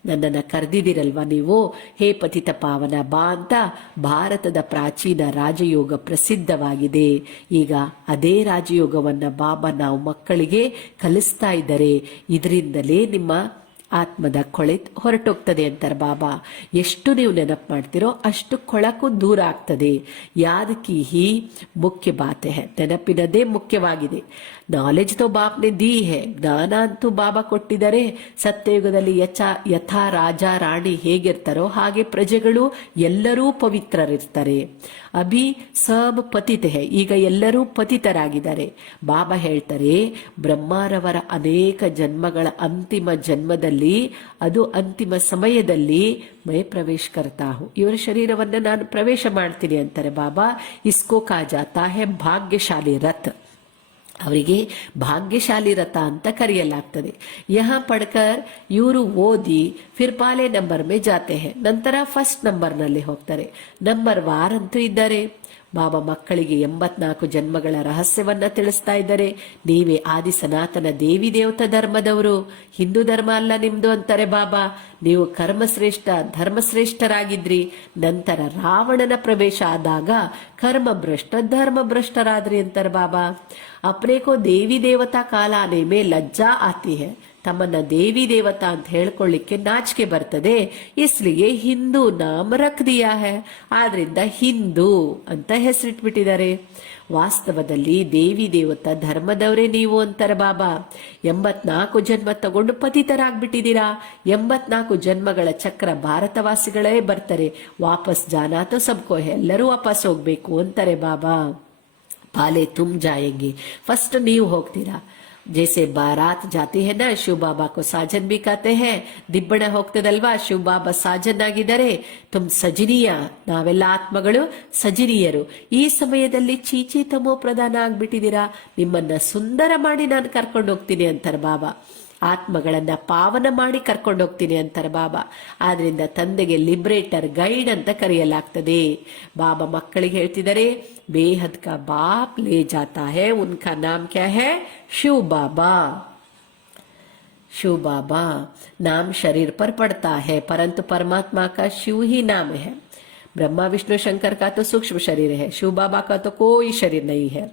ನನ್ನನ್ನು ಕರೆದಿದಿರಲ್ವಾ ನೀವು, ಹೇ ಪತಿತ ಪಾವನ ಬಾ ಅಂತ. ಭಾರತದ ಪ್ರಾಚೀನ ರಾಜಯೋಗ ಪ್ರಸಿದ್ಧವಾಗಿದೆ. ಈಗ ಅದೇ ರಾಜಯೋಗವನ್ನ ಬಾಬಾ ನಾವು ಮಕ್ಕಳಿಗೆ ಕಲಿಸ್ತಾ ಇದ್ದಾರೆ. ಇದರಿಂದಲೇ ನಿಮ್ಮ ಆತ್ಮದ ಕೊಳೆ ಹೊರಟೋಗ್ತದೆ ಅಂತಾರೆ ಬಾಬಾ. ಎಷ್ಟು ನೀವು ನೆನಪು ಮಾಡ್ತಿರೋ ಅಷ್ಟು ಕೊಳಕು ದೂರ ಆಗ್ತದೆ. ಯಾದ್ ಕಿ ಹಿ ಮುಖ್ಯ ಬಾತೆ ಹೈ, ನೆನಪಿನದೇ ಮುಖ್ಯವಾಗಿದೆ. ನಾಲೆಜ್ ತೋ ಬಾಪ್ನೆ ದಿ ಹೈ, ಜ್ಞಾನ ಅಂತೂ ಬಾಬಾ ಕೊಟ್ಟಿದ್ದಾರೆ. ಸತ್ಯಯುಗದಲ್ಲಿ ಯಥಾ ರಾಜ ರಾಣಿ ಹೇಗಿರ್ತಾರೋ ಹಾಗೆ ಪ್ರಜೆಗಳು ಎಲ್ಲರೂ ಪವಿತ್ರರಿರ್ತಾರೆ. ಅಭಿ ಸಬ್ ಪತಿತ ಹೈ, ಈಗ ಎಲ್ಲರೂ ಪತಿತರಾಗಿದ್ದಾರೆ. ಬಾಬಾ ಹೇಳ್ತಾರೆ, ಬ್ರಹ್ಮಾರವರ ಅನೇಕ ಜನ್ಮಗಳ ಅಂತಿಮ ಜನ್ಮದಲ್ಲಿ, ಅದು ಅಂತಿಮ ಸಮಯದಲ್ಲಿ ಮೈ ಪ್ರವೇಶ ಕರ್ತಾ ಹೂ, ಇವರ ಶರೀರವನ್ನ ನಾನು ಪ್ರವೇಶ ಮಾಡ್ತೀನಿ ಅಂತಾರೆ ಬಾಬಾ. ಇಸ್ಕೋ ಕಾ ಜಾತಾ ಹೈ ಭಾಗ್ಯಶಾಲಿ ರಥ್, ಅವರಿಗೆ ಭಾಗ್ಯಶಾಲಿ ರಥ ಅಂತ ಕರೆಯಲಾಗ್ತದೆ. ಯಹ ಪಡ್ಕರ್ ಇವರು ಓದಿ ಫಿರ್ ಪಾಲೆ ನಂಬರ್ ಮೇ ಜಾತೆ ಹೈ, ನಂತರ ಫಸ್ಟ್ ನಂಬರ್ ನಲ್ಲಿ ಹೋಗ್ತಾರೆ. ನಂಬರ್ ವಾರ್ ಅಂತೂ ಇದ್ದಾರೆ. ಬಾಬಾ ಮಕ್ಕಳಿಗೆ 84 ಜನ್ಮಗಳ ರಹಸ್ಯವನ್ನ ತಿಳಿಸ್ತಾ ಇದ್ದಾರೆ. ನೀವೇ ಆದಿ ಸನಾತನ ದೇವಿ ದೇವತಾ ಧರ್ಮದವರು, ಹಿಂದೂ ಧರ್ಮ ಅಲ್ಲ ನಿಮ್ದು ಅಂತಾರೆ ಬಾಬಾ. ನೀವು ಕರ್ಮಶ್ರೇಷ್ಠ ಧರ್ಮಶ್ರೇಷ್ಠರಾಗಿದ್ರಿ. ನಂತರ ರಾವಣನ ಪ್ರವೇಶ ಆದಾಗ ಕರ್ಮಭ್ರಷ್ಟ ಧರ್ಮಭ್ರಷ್ಟರಾದ್ರಿ ಅಂತಾರೆ ಬಾಬಾ. अपने को देवी देवता कहलाने में लज्जा आती है, ತಮ್ಮನ್ನ ದೇವಿ ದೇವತಾ ಅಂತ ಹೇಳ್ಕೊಳ್ಳಿಕ್ಕೆ ನಾಚಿಕೆ ಬರ್ತದೆ. ಇಸ್ಲಿಗೆ ಹಿಂದೂ ನಾಮ ರಖ್ ದಿಯಾ ಹೈ, ಆದ್ರಿಂದ ಹಿಂದೂ ಅಂತ ಹೆಸರಿಟ್ಬಿಟ್ಟಿದ್ದಾರೆ. ವಾಸ್ತವದಲ್ಲಿ ದೇವಿ ದೇವತಾ ಧರ್ಮದವರೇ ನೀವು ಅಂತಾರೆ ಬಾಬಾ. 84 ಜನ್ಮ ತಗೊಂಡು ಪತಿತರಾಗ್ಬಿಟ್ಟಿದ್ದೀರಾ. 84 ಜನ್ಮಗಳ ಚಕ್ರ ಭಾರತವಾಸಿಗಳೇ ಬರ್ತಾರೆ. ವಾಪಸ್ ಜಾನಾ ತೋ ಸಬ್ಕೋ ಹೈ, ಎಲ್ಲರೂ ವಾಪಸ್ ಹೋಗ್ಬೇಕು ಅಂತಾರೆ ಬಾಬಾ. ಪಾಲೆ ತುಮ್ ಜಾಯೆಂಗೆ, ಫಸ್ಟ್ ನೀವು ಹೋಗ್ತೀರಾ. जैसे बारात जाती है ना, ಶಿವ ಬಾಬಾ को साजन भी कहते हैं. ದಿಬ್ಬಣ ಹೋಗ್ತದಲ್ವಾ, ಶಿವ ಬಾಬಾ ಸಾಜನ್ ಆಗಿದ್ದಾರೆ. ತುಮ್ ಸಜಿನಿಯ, ನಾವೆಲ್ಲ ಆತ್ಮಗಳು ಸಜಿನಿಯರು. ಈ ಸಮಯದಲ್ಲಿ ಚೀಚಿ ತಮೋ ಪ್ರಧಾನ ಆಗ್ಬಿಟ್ಟಿದ್ದೀರಾ. ನಿಮ್ಮನ್ನ ಸುಂದರ ಮಾಡಿ ನಾನು ಕರ್ಕೊಂಡು ಹೋಗ್ತೀನಿ ಅಂತಾರೆ ಬಾಬಾ. ಆತ್ಮಗಳನ್ನ ಪಾವನ ಮಾಡಿ ಕರ್ಕೊಂಡು ಹೋಗ್ತೀನಿ ಅಂತಾರೆ ಬಾಬಾ. ಆದ್ರಿಂದ ತಂದೆಗೆ ಲಿಬ್ರೇಟರ್, ಗೈಡ್ ಅಂತ ಕರೆಯಲಾಗ್ತದೆ. ಬಾಬಾ ಮಕ್ಕಳಿಗೆ ಹೇಳ್ತಿದ್ದಾರೆ, ಬೇಹದ್ ಕಾ ಬಾಪ್ ಲೇ ಜಾತಾ ಹೈ, ಉನ್ಕಾ ನಾಮ್ ಕ್ಯಾ ಹೈ? ಶಿವ ಬಾಬಾ. शिव बाबा नाम शरीर पर पड़ता है, परंतु परमात्मा का शिव ही नाम है. ब्रह्मा विष्णु शंकर का तो सूक्ष्म शरीर है, शिव बाबा का तो कोई शरीर नहीं है.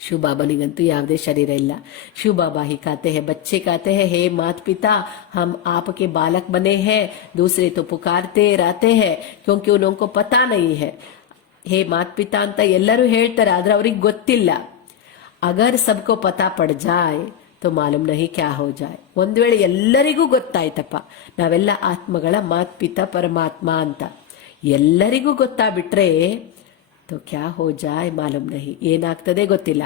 शिव बाबा निगंतु यावदे शरीर ಇಲ್ಲ. शिव बाबा ही कहते हैं, बच्चे कहते हैं, हे माता पिता हम आपके बालक बने हैं. दूसरे तो पुकारते रहते हैं क्योंकि उनको पता नहीं है. हे माता पिता ಅಂತ ಎಲ್ಲರೂ ಹೇಳ್ತಾರೆ, ಆದ್ರೆ ಅವ್ರಿಗೆ ಗೊತ್ತಿಲ್ಲ. ಅಗರ್ ಸಬ್ಕೋ ಪತಾ ಪಡ್ ಜಾಯ್ तो मालूम नहीं क्या हो जाए. ಒಂದ್ ವೇಳೆ ಎಲ್ಲರಿಗೂ ಗೊತ್ತಾಯ್ತಪ್ಪ ನಾವೆಲ್ಲ ಆತ್ಮಗಳ ಮಾತ್ ಪಿತಾ ಪರಮಾತ್ಮ ಅಂತ, ಎಲ್ಲರಿಗೂ ಗೊತ್ತಾಗ್ಬಿಟ್ರೆ तो क्या हो जाए मालूम नहीं, ಏನಾಗ್ತದೆ ಗೊತ್ತಿಲ್ಲ.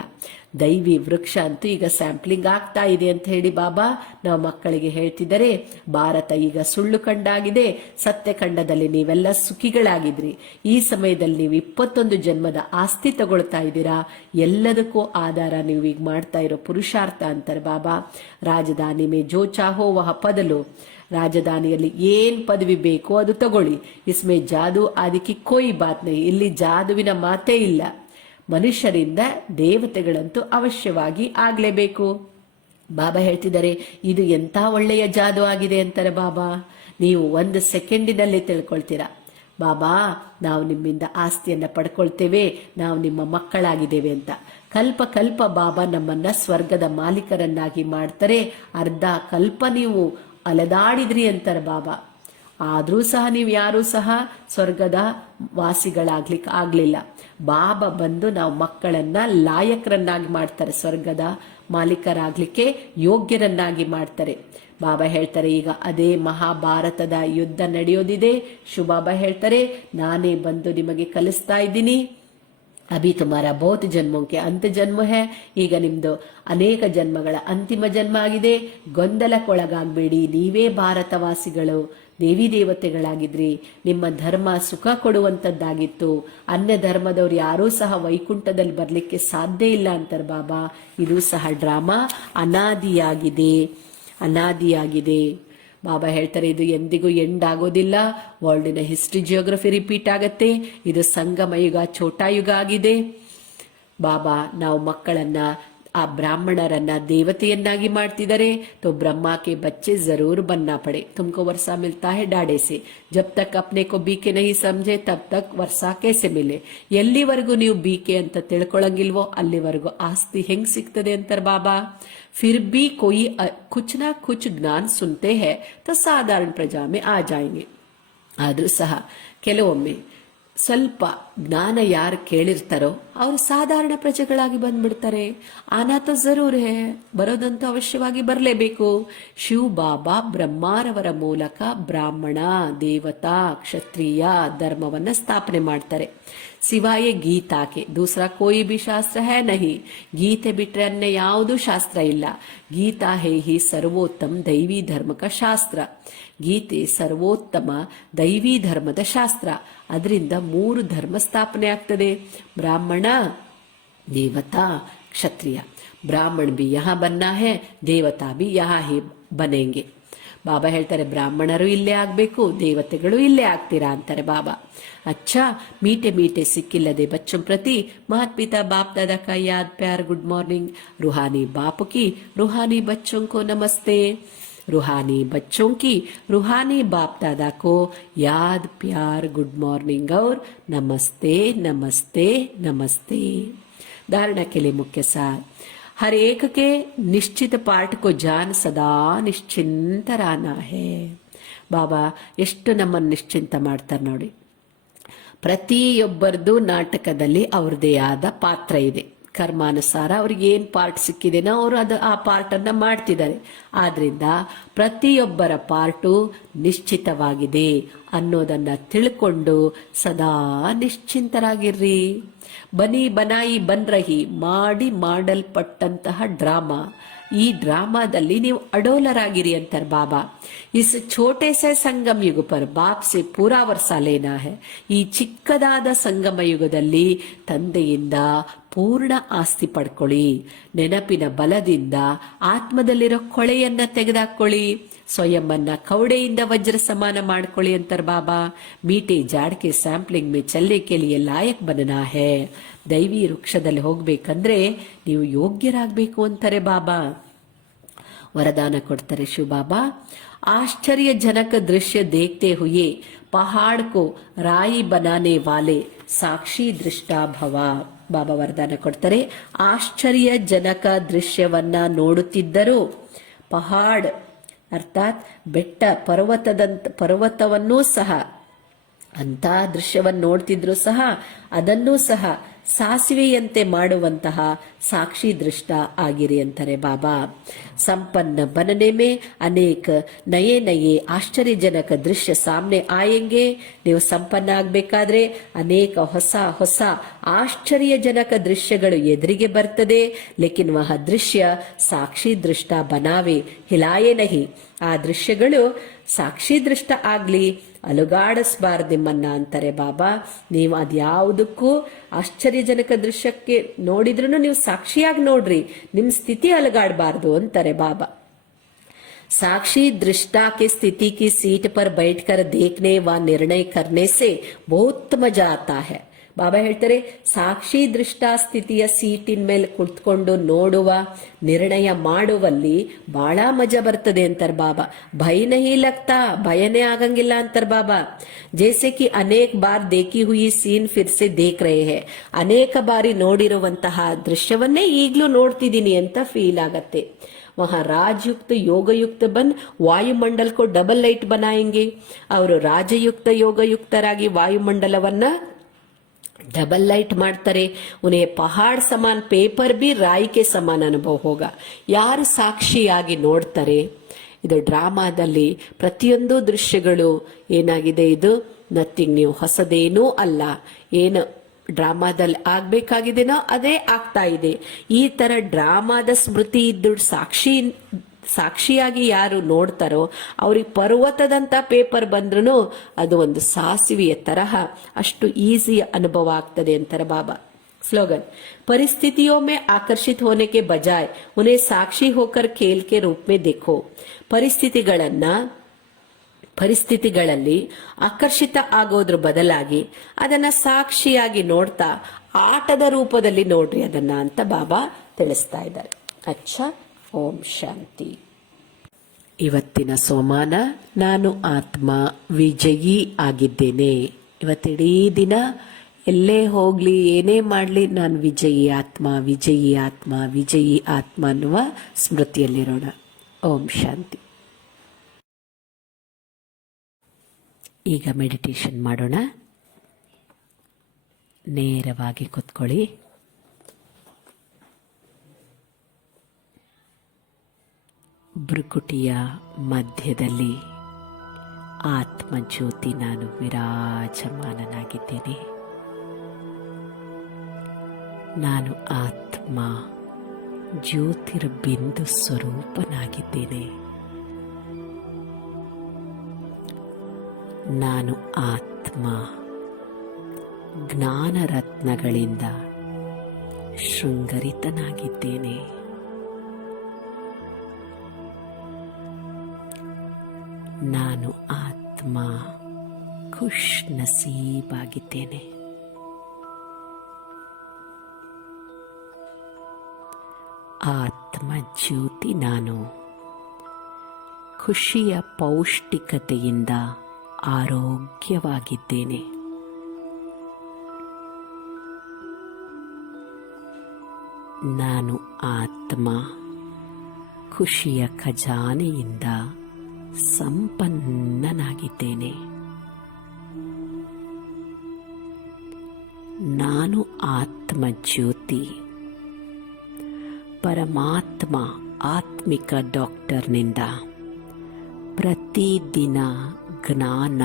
ದೈವಿ ವೃಕ್ಷ ಅಂತೂ ಈಗ ಸ್ಯಾಂಪ್ಲಿಂಗ್ ಆಗ್ತಾ ಇದೆ ಅಂತ ಹೇಳಿ ಬಾಬಾ ನಾವು ಮಕ್ಕಳಿಗೆ ಹೇಳ್ತಿದ್ದಾರೆ. ಭಾರತ ಈಗ ಸುಳ್ಳು ಖಂಡಾಗಿದೆ, ಸತ್ಯ ಖಂಡದಲ್ಲಿ ನೀವೆಲ್ಲ ಸುಖಿಗಳಾಗಿದ್ರಿ. ಈ ಸಮಯದಲ್ಲಿ ನೀವು 21 ಜನ್ಮದ ಆಸ್ತಿ ತಗೊಳ್ತಾ ಇದ್ದೀರಾ. ಎಲ್ಲದಕ್ಕೂ ಆಧಾರ ನೀವು ಈಗ ಮಾಡ್ತಾ ಇರೋ ಪುರುಷಾರ್ಥ ಅಂತಾರೆ ಬಾಬಾ. ರಾಜಧಾನಿ ಮೇ ಜೋ ಚಾಹೋ ವಹ ಪದಲು, ರಾಜಧಾನಿಯಲ್ಲಿ ಏನ್ ಪದವಿ ಬೇಕೋ ಅದು ತಗೊಳ್ಳಿ. ಇಸ್ಮೇ ಜಾದು ಆದಿಕಿ ಕೋಯಿ ಬಾತ್ ನಹಿ, ಇಲ್ಲಿ ಜಾದುವಿನ ಮಾತೇ ಇಲ್ಲ. ಮನುಷ್ಯರಿಂದ ದೇವತೆಗಳಂತೂ ಅವಶ್ಯವಾಗಿ ಆಗ್ಲೇಬೇಕು. ಬಾಬಾ ಹೇಳ್ತಿದ್ದಾರೆ, ಇದು ಎಂತ ಒಳ್ಳೆಯ ಜಾದು ಆಗಿದೆ ಅಂತಾರೆ ಬಾಬಾ. ನೀವು 1 ಸೆಕೆಂಡಿನಲ್ಲಿ ತಿಳ್ಕೊಳ್ತೀರಾ, ಬಾಬಾ ನಾವು ನಿಮ್ಮಿಂದ ಆಸ್ತಿಯನ್ನ ಪಡ್ಕೊಳ್ತೇವೆ, ನಾವು ನಿಮ್ಮ ಮಕ್ಕಳಾಗಿದ್ದೇವೆ ಅಂತ. ಕಲ್ಪ ಕಲ್ಪ ಬಾಬಾ ನಮ್ಮನ್ನ ಸ್ವರ್ಗದ ಮಾಲೀಕರನ್ನಾಗಿ ಮಾಡ್ತಾರೆ. ಅರ್ಧ ಕಲ್ಪ ನೀವು ಅಲೆದಾಡಿದ್ರಿ ಅಂತಾರೆ ಬಾಬಾ. ಆದ್ರೂ ಸಹ ನೀವು ಯಾರೂ ಸಹ ಸ್ವರ್ಗದ ವಾಸಿಗಳಾಗ್ಲಿಕ್ಕೆ ಆಗ್ಲಿಲ್ಲ. ಬಾಬಾ ಬಂದು ನಾವು ಮಕ್ಕಳನ್ನ ಲಾಯಕರನ್ನಾಗಿ ಮಾಡ್ತಾರೆ, ಸ್ವರ್ಗದ ಮಾಲೀಕರಾಗ್ಲಿಕ್ಕೆ ಯೋಗ್ಯರನ್ನಾಗಿ ಮಾಡ್ತಾರೆ. ಬಾಬಾ ಹೇಳ್ತಾರೆ, ಈಗ ಅದೇ ಮಹಾಭಾರತದ ಯುದ್ಧ ನಡೆಯೋದಿದೆ. ಶಿವಬಾಬಾ ಹೇಳ್ತಾರೆ, ನಾನೇ ಬಂದು ನಿಮಗೆ ಕಲಿಸ್ತಾ ಇದ್ದೀನಿ. ಅಭಿ ತುಮಾರ ಬಹುತ್ ಜನ್ಮಕ್ಕೆ ಅಂತ್ಯ ಜನ್ಮ ಹೇ, ಈಗ ನಿಮ್ದು ಅನೇಕ ಜನ್ಮಗಳ ಅಂತಿಮ ಜನ್ಮ ಆಗಿದೆ. ಗೊಂದಲಕ್ಕೊಳಗಾಗಬೇಡಿ, ನೀವೇ ಭಾರತವಾಸಿಗಳು, ದೇವಿ ದೇವತೆಗಳಾಗಿದ್ರಿ. ನಿಮ್ಮ ಧರ್ಮ ಸುಖ ಕೊಡುವಂತದ್ದಾಗಿತ್ತು. ಅನ್ಯ ಧರ್ಮದವ್ರು ಯಾರೂ ಸಹ ವೈಕುಂಠದಲ್ಲಿ ಬರ್ಲಿಕ್ಕೆ ಸಾಧ್ಯ ಇಲ್ಲ ಅಂತಾರೆ ಬಾಬಾ. ಇದು ಸಹ ಡ್ರಾಮಾ, ಅನಾದಿಯಾಗಿದೆ, ಅನಾದಿಯಾಗಿದೆ. ಬಾಬಾ ಹೇಳ್ತಾರೆ, ಇದು ಎಂದಿಗೂ ಎಂಡ್ ಆಗೋದಿಲ್ಲ. ವರ್ಲ್ಡಿನ ಹಿಸ್ಟ್ರಿ ಜಿಯೋಗ್ರಫಿ ರಿಪೀಟ್ ಆಗತ್ತೆ. ಇದು ಸಂಗಮ ಯುಗ, ಛೋಟಾ ಯುಗ ಆಗಿದೆ. ಬಾಬಾ ನಾವು ಮಕ್ಕಳನ್ನ, ಆ ಬ್ರಾಹ್ಮಣರನ್ನ ದೇವತೆಯನ್ನಾಗಿ ಮಾಡ್ತಿದ್ದಾರೆ. तो ब्रह्मा के बच्चे जरूर बनना पड़े, तुमको वर्षा मिलता है डाड़े से, जब तक अपने को बीके नहीं समझे तब तक वर्षा कैसे मिले. ಎಲ್ಲಿವರೆಗೂ ನೀವು ಬೀಕೆ ಅಂತ ತಿಳ್ಕೊಳಂಗಿಲ್ವೋ ಅಲ್ಲಿವರೆಗೂ ಆಸ್ತಿ ಹೆಂಗ್ ಸಿಗ್ತದೆ ಅಂತಾರೆ ಬಾಬಾ. फिर भी कोई कुछ ना कुछ ज्ञान सुनते हैं तो साधारण प्रजा में आ जाएंगे. ಆದ್ರೂ ಸಹ ಕೆಲವೊಮ್ಮೆ ಸ್ವಲ್ಪ ಜ್ಞಾನ ಯಾರು ಕೇಳಿರ್ತಾರೋ ಅವರು ಸಾಧಾರಣ ಪ್ರಜೆಗಳಾಗಿ ಬಂದ್ಬಿಡ್ತಾರೆ. ಆನಾತ ಜರೂರ್ ಹೇ, ಬರೋದಂತೂ ಅವಶ್ಯವಾಗಿ ಬರಲೇಬೇಕು. ಶಿವ ಬಾಬಾ ಬ್ರಹ್ಮಾರವರ ಮೂಲಕ ಬ್ರಾಹ್ಮಣ, ದೇವತಾ, ಕ್ಷತ್ರಿಯ ಧರ್ಮವನ್ನ ಸ್ಥಾಪನೆ ಮಾಡ್ತಾರೆ. ಸಿವಾಯೇ ಗೀತಾಕೆ ದೂಸರಾ ಕೋಯಿ ಬಿ ಶಾಸ್ತ್ರ ಹೇ ನಹಿ, ಗೀತೆ ಬಿಟ್ರೆ ಅನ್ಯ ಯಾವುದೂ ಶಾಸ್ತ್ರ ಇಲ್ಲ. ಗೀತಾ ಹೇ ಹಿ ಸರ್ವೋತ್ತಮ ದೈವಿ ಧರ್ಮಕ ಶಾಸ್ತ್ರ. ಗೀತೆ ಸರ್ವೋತ್ತಮ ದೈವಿ ಧರ್ಮದ ಶಾಸ್ತ್ರ. ಅದರಿಂದ 3 ಧರ್ಮ ಸ್ಥಾಪನೆ ಆಗ್ತದೆ, ಬ್ರಾಹ್ಮಣ, ದೇವತಾ, ಕ್ಷತ್ರಿಯ. ಬ್ರಾಹ್ಮಣ ಬಿ ಯಹಾ ಬನ್ನ ಹೇ, ದೇವತಾ ಬಿ ಯಹಾ ಹಿ ಬನೆಂಗೆ. ಬಾಬಾ ಹೇಳ್ತಾರೆ, ಬ್ರಾಹ್ಮಣರು ಇಲ್ಲೇ ಆಗ್ಬೇಕು, ದೇವತೆಗಳು ಇಲ್ಲೇ ಆಗ್ತೀರಾ ಅಂತಾರೆ ಬಾಬಾ. अच्छा मीठे मीठे सिक्किಲ್ಲದೆ बच्चों प्रति माता पिता बाप दादा का याद प्यार गुड मॉर्निंग. रूहानी बाप की रूहानी बच्चों को नमस्ते. रूहानी बच्चों की रूहानी बाप दादा को याद प्यार गुड मॉर्निंग और नमस्ते नमस्ते नमस्ते. धारणा के लिए मुख्य सार, हर एक के निश्चित पार्ट को जान सदा ನಿಶ್ಚಿಂತರಾನಾ ಹೇ. ಬಾಬಾ ಎಷ್ಟು ನಮ್ಮನ್ನು ನಿಶ್ಚಿಂತ ಮಾಡ್ತಾರೆ ನೋಡಿ. ಪ್ರತಿಯೊಬ್ಬರದು ನಾಟಕದಲ್ಲಿ ಅವ್ರದೇ ಆದ ಪಾತ್ರ ಇದೆ. ಕರ್ಮಾನುಸಾರ ಅವ್ರಿಗೆ ಏನ್ ಪಾರ್ಟ್ ಸಿಕ್ಕಿದೆನೋ ಅವರು ಆ ಪಾರ್ಟ್ ಅನ್ನ ಮಾಡ್ತಿದ್ದಾರೆ. ಆದ್ರಿಂದ ಪ್ರತಿಯೊಬ್ಬರ ಪಾರ್ಟು ನಿಶ್ಚಿತವಾಗಿದೆ ಅನ್ನೋದನ್ನ ತಿಳ್ಕೊಂಡು ಸದಾ ನಿಶ್ಚಿಂತರಾಗಿರ್ರಿ. ಬನಿ ಬನಾಯಿ ಬನ್ ರಹಿ, ಮಾಡಲ್ಪಟ್ಟಂತಹ ಡ್ರಾಮಾ. ಈ ಡ್ರಾಮಾದಲ್ಲಿ ನೀವು ಅಡೋಲರಾಗಿರಿ ಅಂತಾರೆ ಬಾಬಾ. ಇಸ್ ಛೋಟೆ ಸೆ ಸಂಗಮ ಯುಗ ಪರ್ ಬಾಪ್ ಸೆ ಪೂರಾ ವರ್ಷ ಲೇನಾ ಹೈ. ಈ ಚಿಕ್ಕದಾದ ಸಂಗಮ ಯುಗದಲ್ಲಿ ತಂದೆಯಿಂದ ಪೂರ್ಣ ಆಸ್ತಿ ಪಡ್ಕೊಳ್ಳಿ. ನೆನಪಿನ ಬಲದಿಂದ ಆತ್ಮದಲ್ಲಿರೋ ಕೊಳೆಯನ್ನ ತೆಗೆದಾಕೊಳ್ಳಿ. ಸ್ವಯಂವನ್ನ ಕೌಡೆಯಿಂದ ವಜ್ರ ಸಮಾನ ಮಾಡ್ಕೊಳ್ಳಿ ಅಂತಾರೆ ಬಾಬಾ. ಮೀಟೆ ಜಾಡ್ಕೆ ಸ್ಯಾಂಪ್ಲಿಂಗ್ ಮೇ ಚಲ್ಲೆ ಕೆಲಿಯ ಲಾಯಕ್ ಬನನಾ ಹೇ. ದೈವಿ ವೃಕ್ಷದಲ್ಲಿ ಹೋಗ್ಬೇಕಂದ್ರೆ ನೀವು ಯೋಗ್ಯರಾಗಬೇಕು ಅಂತಾರೆ ಬಾಬಾ. ವರದಾನ ಕೊಡ್ತಾರೆ ಶಿವಬಾಬಾ. ಆಶ್ಚರ್ಯಜನಕ ದೃಶ್ಯ ದೇಖ್ತೆ ಹುಯೇ ಪಹಾಡ್ ಕೋ ರಾಯಿ ಬನಾನೆ ವಾಲೆ ಸಾಕ್ಷಿ ದೃಷ್ಟಾ ಭವ. ಬಾಬಾ ವರದಾನ ಕೊಡ್ತಾರೆ. ಆಶ್ಚರ್ಯಜನಕ ದೃಶ್ಯವನ್ನ ನೋಡುತ್ತಿದ್ದರೂ ಪಹಾಡ್ ಅರ್ಥಾತ್ ಬೆಟ್ಟ ಪರ್ವತವನ್ನೂ ಸಹ ಅಂತ ದೃಶ್ಯವನ್ನು ನೋಡ್ತಿದ್ರು ಸಹ ಅದನ್ನೂ ಸಹ ಸಾಸಿವೆಯಂತೆ ಮಾಡುವಂತಹ ಸಾಕ್ಷಿ ದೃಷ್ಟ ಆಗಿರಿ ಅಂತಾರೆ ಬಾಬಾ. ಸಂಪನ್ನ बनने में ಅನೇಕ ನಯೇ ನಯೇ ಆಶ್ಚರ್ಯಜನಕ ದೃಶ್ಯ ಸಾಮ್ನೆ ಆಯೆಂಗೆ. ನೀವು ಸಂಪನ್ನ ಆಗ್ಬೇಕಾದ್ರೆ ಅನೇಕ ಹೊಸ ಹೊಸ ಆಶ್ಚರ್ಯಜನಕ ದೃಶ್ಯಗಳು ಎದುರಿಗೆ ಬರ್ತದೆ. ಲೇಕಿನ್ ವಹ ದೃಶ್ಯ ಸಾಕ್ಷಿ ದೃಷ್ಟ ಬನಾವೆ ಹಿಲಾಯೇ ನಹಿ. ಆ ದೃಶ್ಯಗಳು ಸಾಕ್ಷಿ ದೃಷ್ಟ ಆಗ್ಲಿ, ಅಲುಗಾಡಿಸಬಾರ್ದು ನಿಮ್ಮನ್ನ ಅಂತಾರೆ ಬಾಬಾ. ನೀವು ಅದ್ಯಾವುದಕ್ಕೂ ಆಶ್ಚರ್ಯಜನಕ ದೃಶ್ಯಕ್ಕೆ ನೋಡಿದ್ರು ನೀವು ಸಾಕ್ಷಿಯಾಗಿ ನೋಡ್ರಿ, ನಿಮ್ ಸ್ಥಿತಿ ಅಲುಗಾಡಬಾರ್ದು ಅಂತಾರೆ ಬಾಬಾ. साक्षी दृष्टा के स्थिति की सीट पर बैठकर देखने व निर्णय करने से बहुत मजा आता है. ಬಾಬಾ ಹೇಳ್ತಾರೆ, ಸಾಕ್ಷಿ ದೃಷ್ಟಾ ಸ್ಥಿತಿಯ ಸೀಟಿನ ಮೇಲೆ ಕುಳಿತುಕೊಂಡು ನೋಡುವ, ನಿರ್ಣಯ ಮಾಡುವಲ್ಲಿ ಬಹಳ ಮಜಾ ಬರ್ತದೆ ಅಂತಾರೆ ಬಾಬಾ. ಭಯ ನಹಿ ಲಗ್ತಾ, ಭಯನೇ ಆಗಂಗಿಲ್ಲ ಅಂತಾರೆ ಬಾಬಾ. ಜೈಸೆ ಕಿ ಅನೇಕ ಬಾರ್ ದೇಖಿ ಹುಯಿ ಸೀನ್ ಫಿರ್ಸೆ ದೇಖ್ ರಹೆ ಹೈ. ಅನೇಕ ಬಾರಿ ನೋಡಿರುವಂತಹ ದೃಶ್ಯವನ್ನೇ ಈಗ್ಲೂ ನೋಡ್ತಿದ್ದೀನಿ ಅಂತ ಫೀಲ್ ಆಗತ್ತೆ. वहां राजयुक्त योगयुक्त बन वायुमंडल को डबल लाइट बनाएंगे. ಅವರು ರಾಜಯುಕ್ತ ಯೋಗಯುಕ್ತರಾಗಿ ವಾಯುಮಂಡಲವನ್ನ डबल लाइट ಮಾಡ್ತಾರೆ. उन्हें पहाड़ समान पेपर भी राई के समान अनुभव होगा. ಯಾರು ಸಾಕ್ಷಿಯಾಗಿ ನೋಡ್ತಾರೆ. ಇದು ಡ್ರಾಮಾದಲ್ಲಿ ಪ್ರತಿಯೊಂದು ದೃಶ್ಯಗಳು ಏನಾಗಿದೆ, ಇದು ನಥಿಂಗ್ ನ್ಯೂ, ಹೊಸದೇನೂ ಅಲ್ಲ. ಏನು ಡ್ರಾಮಾದಲ್ಲಿ ಆಗ್ಬೇಕಾಗಿದೆನೋ ಅದೇ ಆಗ್ತಾ ಇದೆ. ಈ ತರ ಡ್ರಾಮಾದ ಸ್ಮೃತಿ ಇದ್ದು ಸಾಕ್ಷಿಯಾಗಿ ಯಾರು ನೋಡ್ತಾರೋ ಅವ್ರಿಗೆ ಪರ್ವತದಂತ ಪೇಪರ್ ಬಂದ್ರೂ ಅದು ಒಂದು ಸಾಸಿವೆಯ ತರಹ ಅಷ್ಟು ಈಸಿ ಅನುಭವ ಆಗ್ತದೆ ಅಂತಾರೆ ಬಾಬಾ. ಸ್ಲೋಗನ್, ಪರಿಸ್ಥಿತಿयों में आकर्षित होने के बजाय उन्हें साक्षी होकर खेल के रूप में देखो. ಪರಿಸ್ಥಿತಿಗಳಲ್ಲಿ ಆಕರ್ಷಿತ ಆಗೋದ್ರ ಬದಲಾಗಿ ಅದನ್ನ ಸಾಕ್ಷಿಯಾಗಿ ನೋಡ್ತಾ ಆಟದ ರೂಪದಲ್ಲಿ ನೋಡ್ರಿ ಅದನ್ನ ಅಂತ ಬಾಬಾ ತಿಳಿಸ್ತಾ ಇದ್ದಾರೆ. ಅಚ್ಚಾ, ಓಂ ಶಾಂತಿ. ಇವತ್ತಿನ ಸೋಮಾನ, ನಾನು ಆತ್ಮ ವಿಜಯಿ ಆಗಿದ್ದೇನೆ. ಇವತ್ತಿಡೀ ದಿನ ಎಲ್ಲೇ ಹೋಗ್ಲಿ ಏನೇ ಮಾಡ್ಲಿ ನಾನು ವಿಜಯಿ ಆತ್ಮ, ವಿಜಯಿ ಆತ್ಮ, ವಿಜಯಿ ಆತ್ಮ ಅನ್ನುವ ಸ್ಮೃತಿಯಲ್ಲಿರೋಣ. ಓಂ ಶಾಂತಿ. ಈಗ ಮೆಡಿಟೇಷನ್ ಮಾಡೋಣ. ನೇರವಾಗಿ ಕೂತ್ಕೊಳ್ಳಿ. ಭ್ರುಕುಟಿಯ ಮಧ್ಯದಲ್ಲಿ ಆತ್ಮಜ್ಯೋತಿ ನಾನು ವಿರಾಜಮಾನನಾಗಿದ್ದೇನೆ. ನಾನು ಆತ್ಮ ಜ್ಯೋತಿರ್ಬಿಂದು ಸ್ವರೂಪನಾಗಿದ್ದೇನೆ. ನಾನು ಆತ್ಮ ಜ್ಞಾನರತ್ನಗಳಿಂದ ಶೃಂಗರಿತನಾಗಿದ್ದೇನೆ. ನಾನು ಆತ್ಮ ಖುಷ್ ನಸೀಬಾಗಿದ್ದೇನೆ. ಆತ್ಮ ಜ್ಯೋತಿ ನಾನು ಖುಷಿಯ ಪೌಷ್ಟಿಕತೆಯಿಂದ ಆರೋಗ್ಯವಾಗಿದ್ದೇನೆ. ನಾನು ಆತ್ಮ ಖುಷಿಯ ಖಜಾನೆಯಿಂದ ಸಂಪನ್ನನಾಗಿದ್ದೇನೆ. ನಾನು ಆತ್ಮ ಜ್ಯೋತಿ ಪರಮಾತ್ಮ ಆತ್ಮಿಕ ಡಾಕ್ಟರ್ನಿಂದ ಪ್ರತಿದಿನ ಜ್ಞಾನ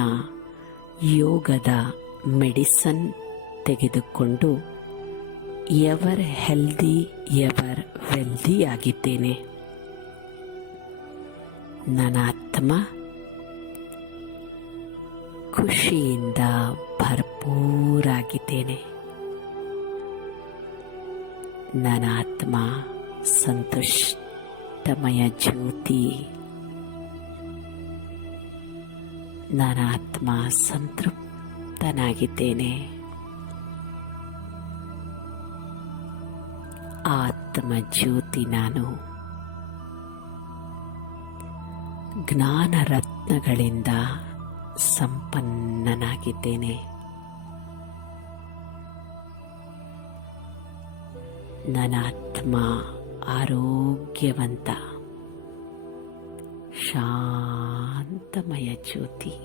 ಯೋಗದ ಮೆಡಿಸನ್ ತೆಗೆದುಕೊಂಡು ಎವರ್ ಹೆಲ್ದಿ ಎವರ್ ವೆಲ್ದಿ ಆಗಿದ್ದೇನೆ. ನನ್ನ ಆತ್ಮ ಖುಷಿಯಿಂದ ಭರ್ಪೂರಾಗಿದ್ದೇನೆ. ನನ್ನ ಆತ್ಮ ಸಂತುಷ್ಟಮಯ ಜ್ಯೋತಿ. ನನ್ನ ಆತ್ಮ ಸಂತೃಪ್ತನಾಗಿದ್ದೇನೆ. ಆತ್ಮ ಜ್ಯೋತಿ ನಾನು ಜ್ಞಾನ ರತ್ನಗಳಿಂದ ಸಂಪನ್ನನಾಗಿದ್ದೇನೆ. ನನ್ನ ಆತ್ಮ ಆರೋಗ್ಯವಂತ ಶಾಂತಮಯ ಜ್ಯೋತಿ.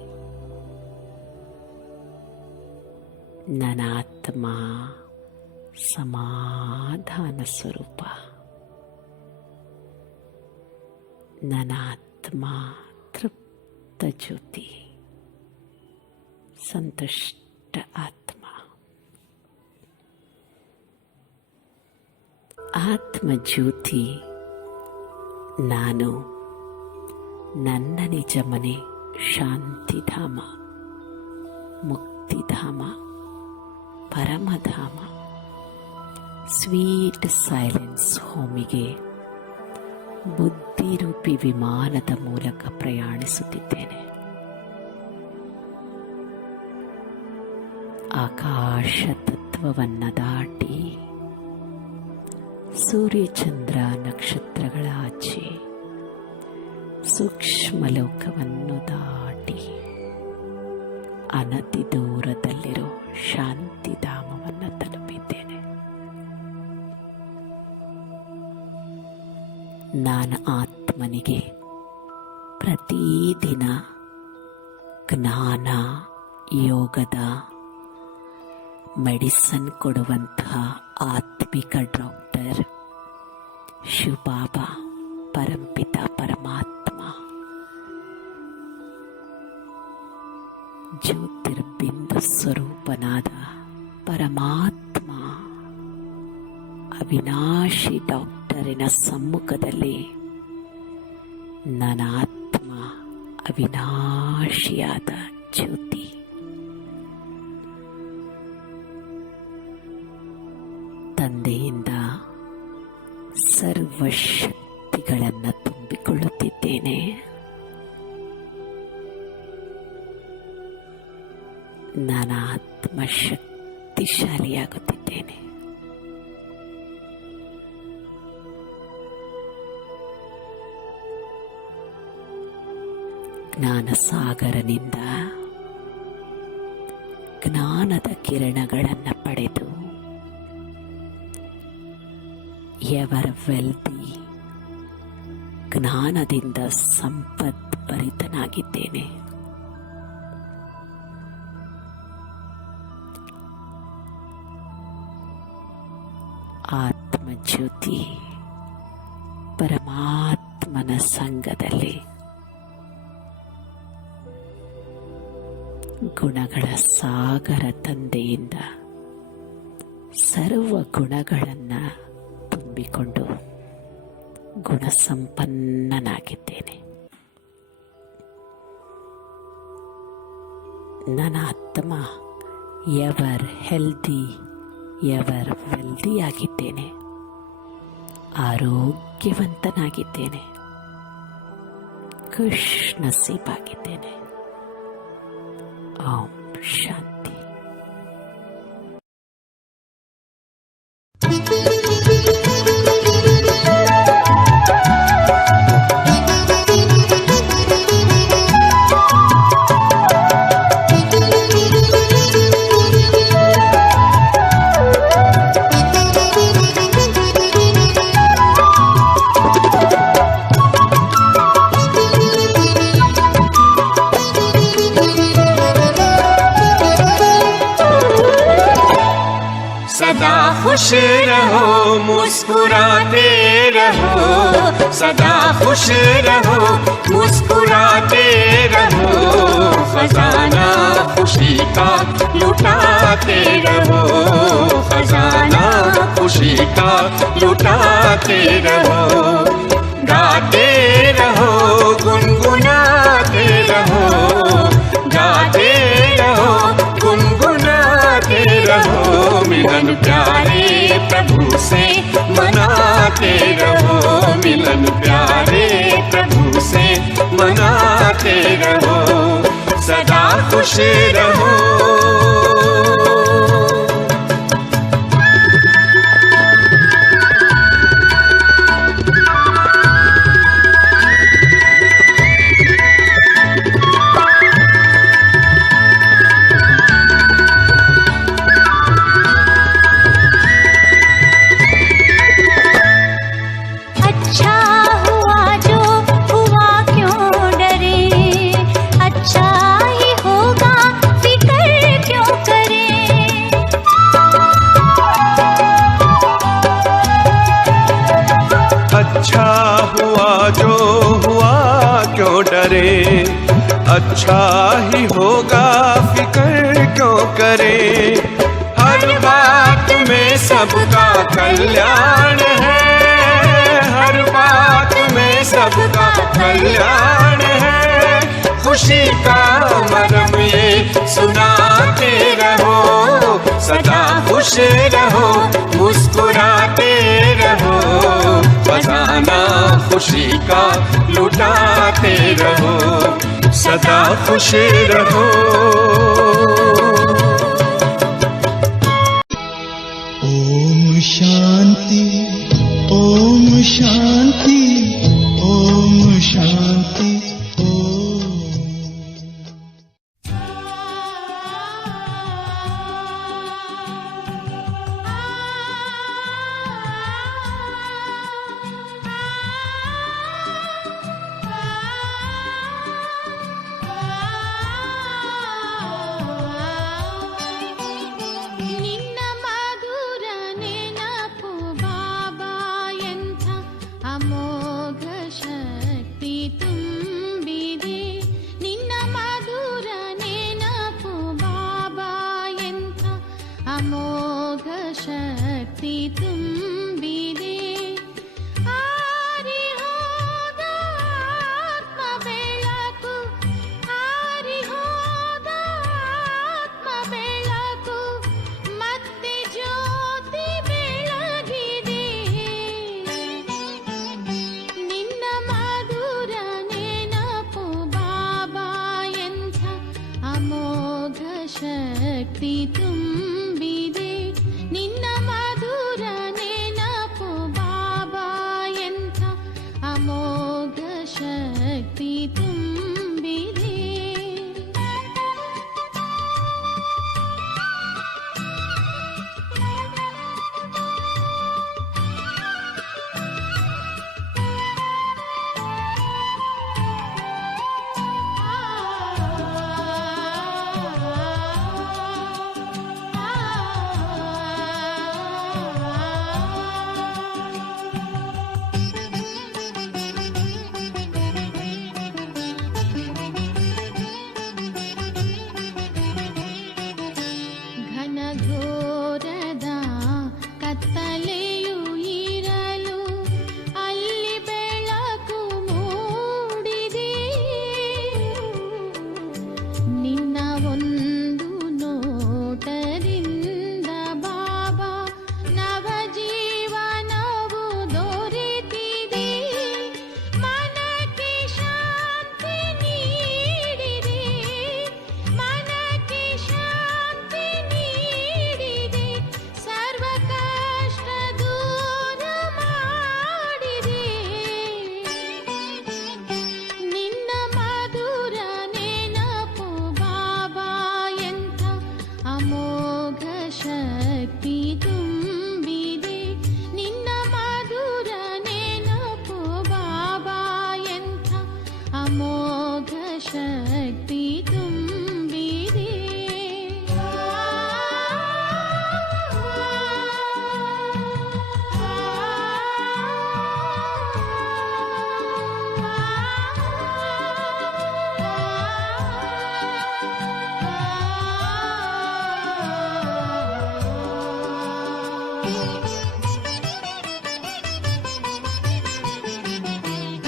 ನನ್ನ ಆತ್ಮ ಸಮಾಧಾನ ಸ್ವರೂಪ. ನನ್ನ ಆತ್ಮ ತೃಪ್ತ ಜ್ಯೋತಿ, ಸಂತುಷ್ಟ ಆತ್ಮ. ಆತ್ಮ ಜ್ಯೋತಿ ನಾನು ನನ್ನ ನಿಜ ಮನೆ ಶಾಂತಿಧಾಮ, ಮುಕ್ತಿಧಾಮ, ಪರಮಧಾಮ, ಸ್ವೀಟ್ ಸೈಲೆನ್ಸ್ ಹೋಮಿಗೆ ಬುದ್ಧಿರೂಪಿ ವಿಮಾನದ ಮೂಲಕ ಪ್ರಯಾಣಿಸುತ್ತಿದ್ದೇನೆ. ಆಕಾಶ ತತ್ವವನ್ನು ದಾಟಿ ಸೂರ್ಯಚಂದ್ರ ನಕ್ಷತ್ರಗಳ ಆಚೆ ಸೂಕ್ಷ್ಮ ಲೋಕವನ್ನು ದಾಟಿ ಅನತಿ ದೂರದಲ್ಲಿರೋ ಶಾಂತಿಧಾಮವನ್ನು ತಲುಪಿದ್ದೇನೆ. ನಾನು ಆತ್ಮನಿಗೆ ಪ್ರತಿದಿನ ಜ್ಞಾನ ಯೋಗದ ಮೆಡಿಸನ್ ಕೊಡುವಂತಹ ಆತ್ಮಿಕ ಡಾಕ್ಟರ್ ಶಿವಬಾಬಾ ಪರಂಪಿತ ಪರಮಾತ್ಮ ಜ್ಯೋತಿರ್ಬಿಂದು ಸ್ವರೂಪನಾದ ಪರಮಾತ್ಮ ಅವಿನಾಶಿ ಡಾಕ್ಟರಿನ ಸಮ್ಮುಖದಲ್ಲಿ ನನ್ನ ಆತ್ಮ ಅವಿನಾಶಿಯಾದ ಜ್ಯೋತಿ. ತಂದೆಯಿಂದ ಸರ್ವಶಕ್ತಿಗಳನ್ನು ತುಂಬಿಕೊಳ್ಳುತ್ತಿದ್ದೇನೆ. ನಾನು ಆತ್ಮ ಶಕ್ತಿಶಾಲಿಯಾಗುತ್ತಿದ್ದೇನೆ. ಜ್ಞಾನಸಾಗರನಿಂದ ಜ್ಞಾನದ ಕಿರಣಗಳನ್ನು ಪಡೆದು ಎವರ್ ವೆಲ್ದಿ ಜ್ಞಾನದಿಂದ ಸಂಪದ್ಭರಿತನಾಗಿದ್ದೇನೆ. ಆತ್ಮಜ್ಯೋತಿ ಪರಮಾತ್ಮನ ಸಂಘದಲ್ಲಿ ಗುಣಗಳ ಸಾಗರ ತಂದೆಯಿಂದ ಸರ್ವ ಗುಣಗಳನ್ನು ತುಂಬಿಕೊಂಡು ಗುಣಸಂಪನ್ನನಾಗಿದ್ದೇನೆ. ನನ್ನ ಆತ್ಮ ಎವರ್ ಹೆಲ್ದಿ ಎವರ್ ವೆಲ್ದಿ ಆಗಿದ್ದೇನೆ. ಆರೋಗ್ಯವಂತನಾಗಿದ್ದೇನೆ. ಖುಷ್ ನಸೀಬಾಗಿದ್ದೇನೆ. ಓಂ ಶಾಂತಿ. सदा खुश रहो मुस्कुराते रहो, सदा खुश रहो मुस्कुराते रहो, खजाना खुशी का लुटाते रहो, खजाना खुशी का लुटाते रहो, गाते रहो गुनगुनाते रहो, गाते रहो गुनगुनाते रहो, मिलन प्यारे प्रभु से मनाते रहो, मिलन प्यारे प्रभु से मनाते रहो, सदा खुश रहो। अच्छा हुआ जो हुआ क्यों डरे, अच्छा ही होगा फिक्र क्यों करे, हर बात में सबका कल्याण है, हर बात में सबका कल्याण है, खुशी का मरम ये सुनाते रहो, सदा खुश रहो मुस्कुराते रहो, खजाना खुशी का लुटाते रहो, सदा खुश रहो। ओम शांति, ओम शांति, ओम शांति, ओम। ನಿನ್ನ ಮಧುರ ನೆನಪು ಬಾಬಾ ಎಂಥ ಅಮೋಘ ಶಕ್ತಿ ತುಂಬಿದೆ, ನಿನ್ನ ಮಧುರ ನೆನಪು ಬಾಬಾ ಎಂಥ ಅಮೋಘ ಶಕ್ತಿ ತುಂಬಿದೆ, ಆರಿ ಹೋದ ಆತ್ಮ ಬೆಳಕು, ಆರಿ ಹೋದ ಆತ್ಮ ಬೆಳಕು ಮತ್ತೆ ಜ್ಯೋತಿ ಬೆಳಗಿದೆ, ನಿನ್ನ ಮಧುರ ನೆನಪು ಬಾಬಾ ಎಂಥ ಅಮೋಘ ಶಕ್ತಿ ತುಂಬಿದೆ, ನಿನ್ನ ಮಧುರ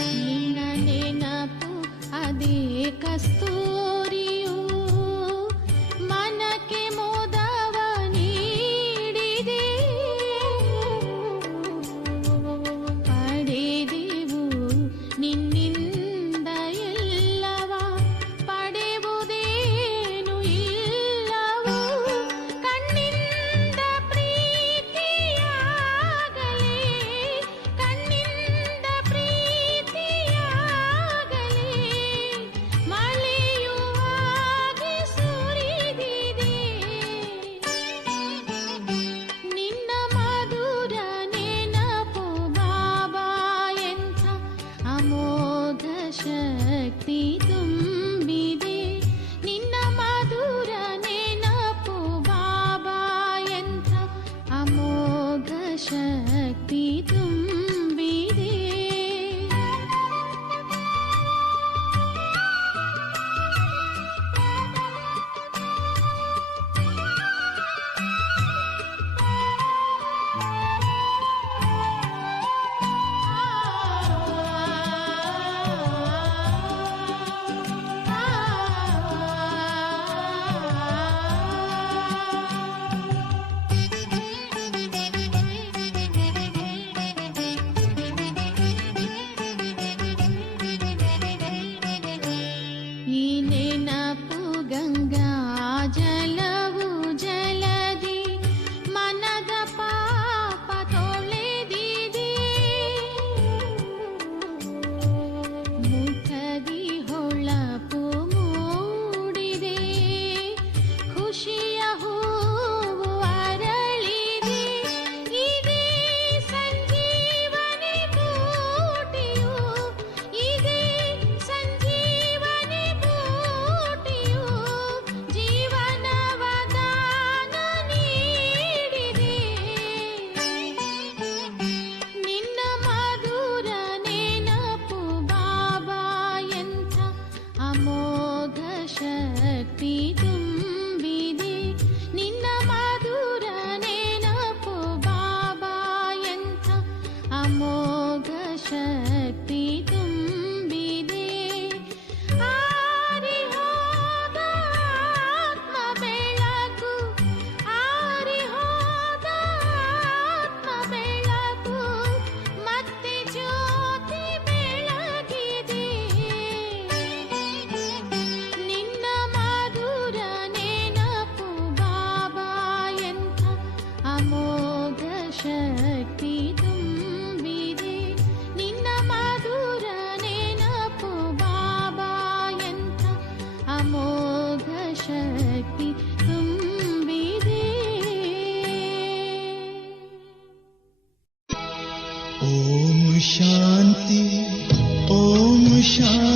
ನಿನ್ನ ನೆನಪು ಅದೇ ಕಸ್ತೂರಿಯು ಮನಕ್ಕೆ ಮೋದವ ನೀಡಿದೆ ಪಡೆದೆವು ನಿನ್ನಿಂದ ಎಲ್ಲವ ಪಡೆಯುವುದೇನು ಇಲ್ಲವೋ ಕಣ್ಣಿಂದ ಪ್ರೀತಿಯಾಗಲೇ ಕಣ್ಣಿಂದ ಪ್ರೀತಿಯಾಗಲೇ ಮಳೆಯುವಾಗಿ ಸುರಿದಿದೆ ನಿನ್ನ ಮಧುರ ನೆನಪು ಬಾಬಾ ಎಂಥ ಅಮೋಘ ಶಕ್ತಿ ತುಂಬಿದೆ ನಿನ್ನ ಮಧುರ ನೆನಪು ಬಾಬಾ ಎಂಥ ಅಮೋಘ ಶಕ್ತಿ ತುಂಬಿದೆ ಈ ನೆನಪು ಗಂಗಾ ಜಲವು ಜಲದಿ ಮನದ ಪಾಪ ತೊಳೆದಿದೆ ಮುಖದಿ ಹೊಳಪು ಮೂಡಿದೆ ಖುಷಿಯ ಹೂವು ಅರಳಿದೆ ಇದೇ ಸಂಜೀವನಿ ಬೂಟಿಯು ಇದೇ ಸಂಜೀವನಿ ಬೂಟಿಯು ಜೀವನವ ದಾನ ನೀಡಿದೆ ನಿನ್ನ ಮಧುರ ನೆನಪು ಬಾಬಾ ಎಂಥ ಅಮೋಘ ಶಕ್ತಿ ತುಂಬಿದೆ ನಿನ್ನ ಮಧುರ ನೆನಪು ಬಾಬಾ ಎಂಥ ಅಮೋಘ ಶಕ್ತಿ ತುಂಬಿದೆ ಆರಿ ಹೋದ ಆತ್ಮ ಬೆಳಕು ಆರಿ ಹೋದ ಆತ್ಮ ಬೆಳಕು ಮತ್ತೆ ಜ್ಯೋತಿ ಬೆಳಗಿದೆ ನಿನ್ನ ಮಧುರ ನೆನಪು ಬಾಬಾ ಎಂಥ ಅಮೋಘ ಶಕ್ತಿ ತುಂಬಿದೆ ನಿನ್ನ ಮಧುರ ನೆನಪು ಬಾಬಾ ಎಂಥ ಅಮೋಘ ಶಕ್ತಿ ತುಂಬಿದೆ ಓಂ ಶಾಂತಿ ಓಂ ಶಾಂತಿ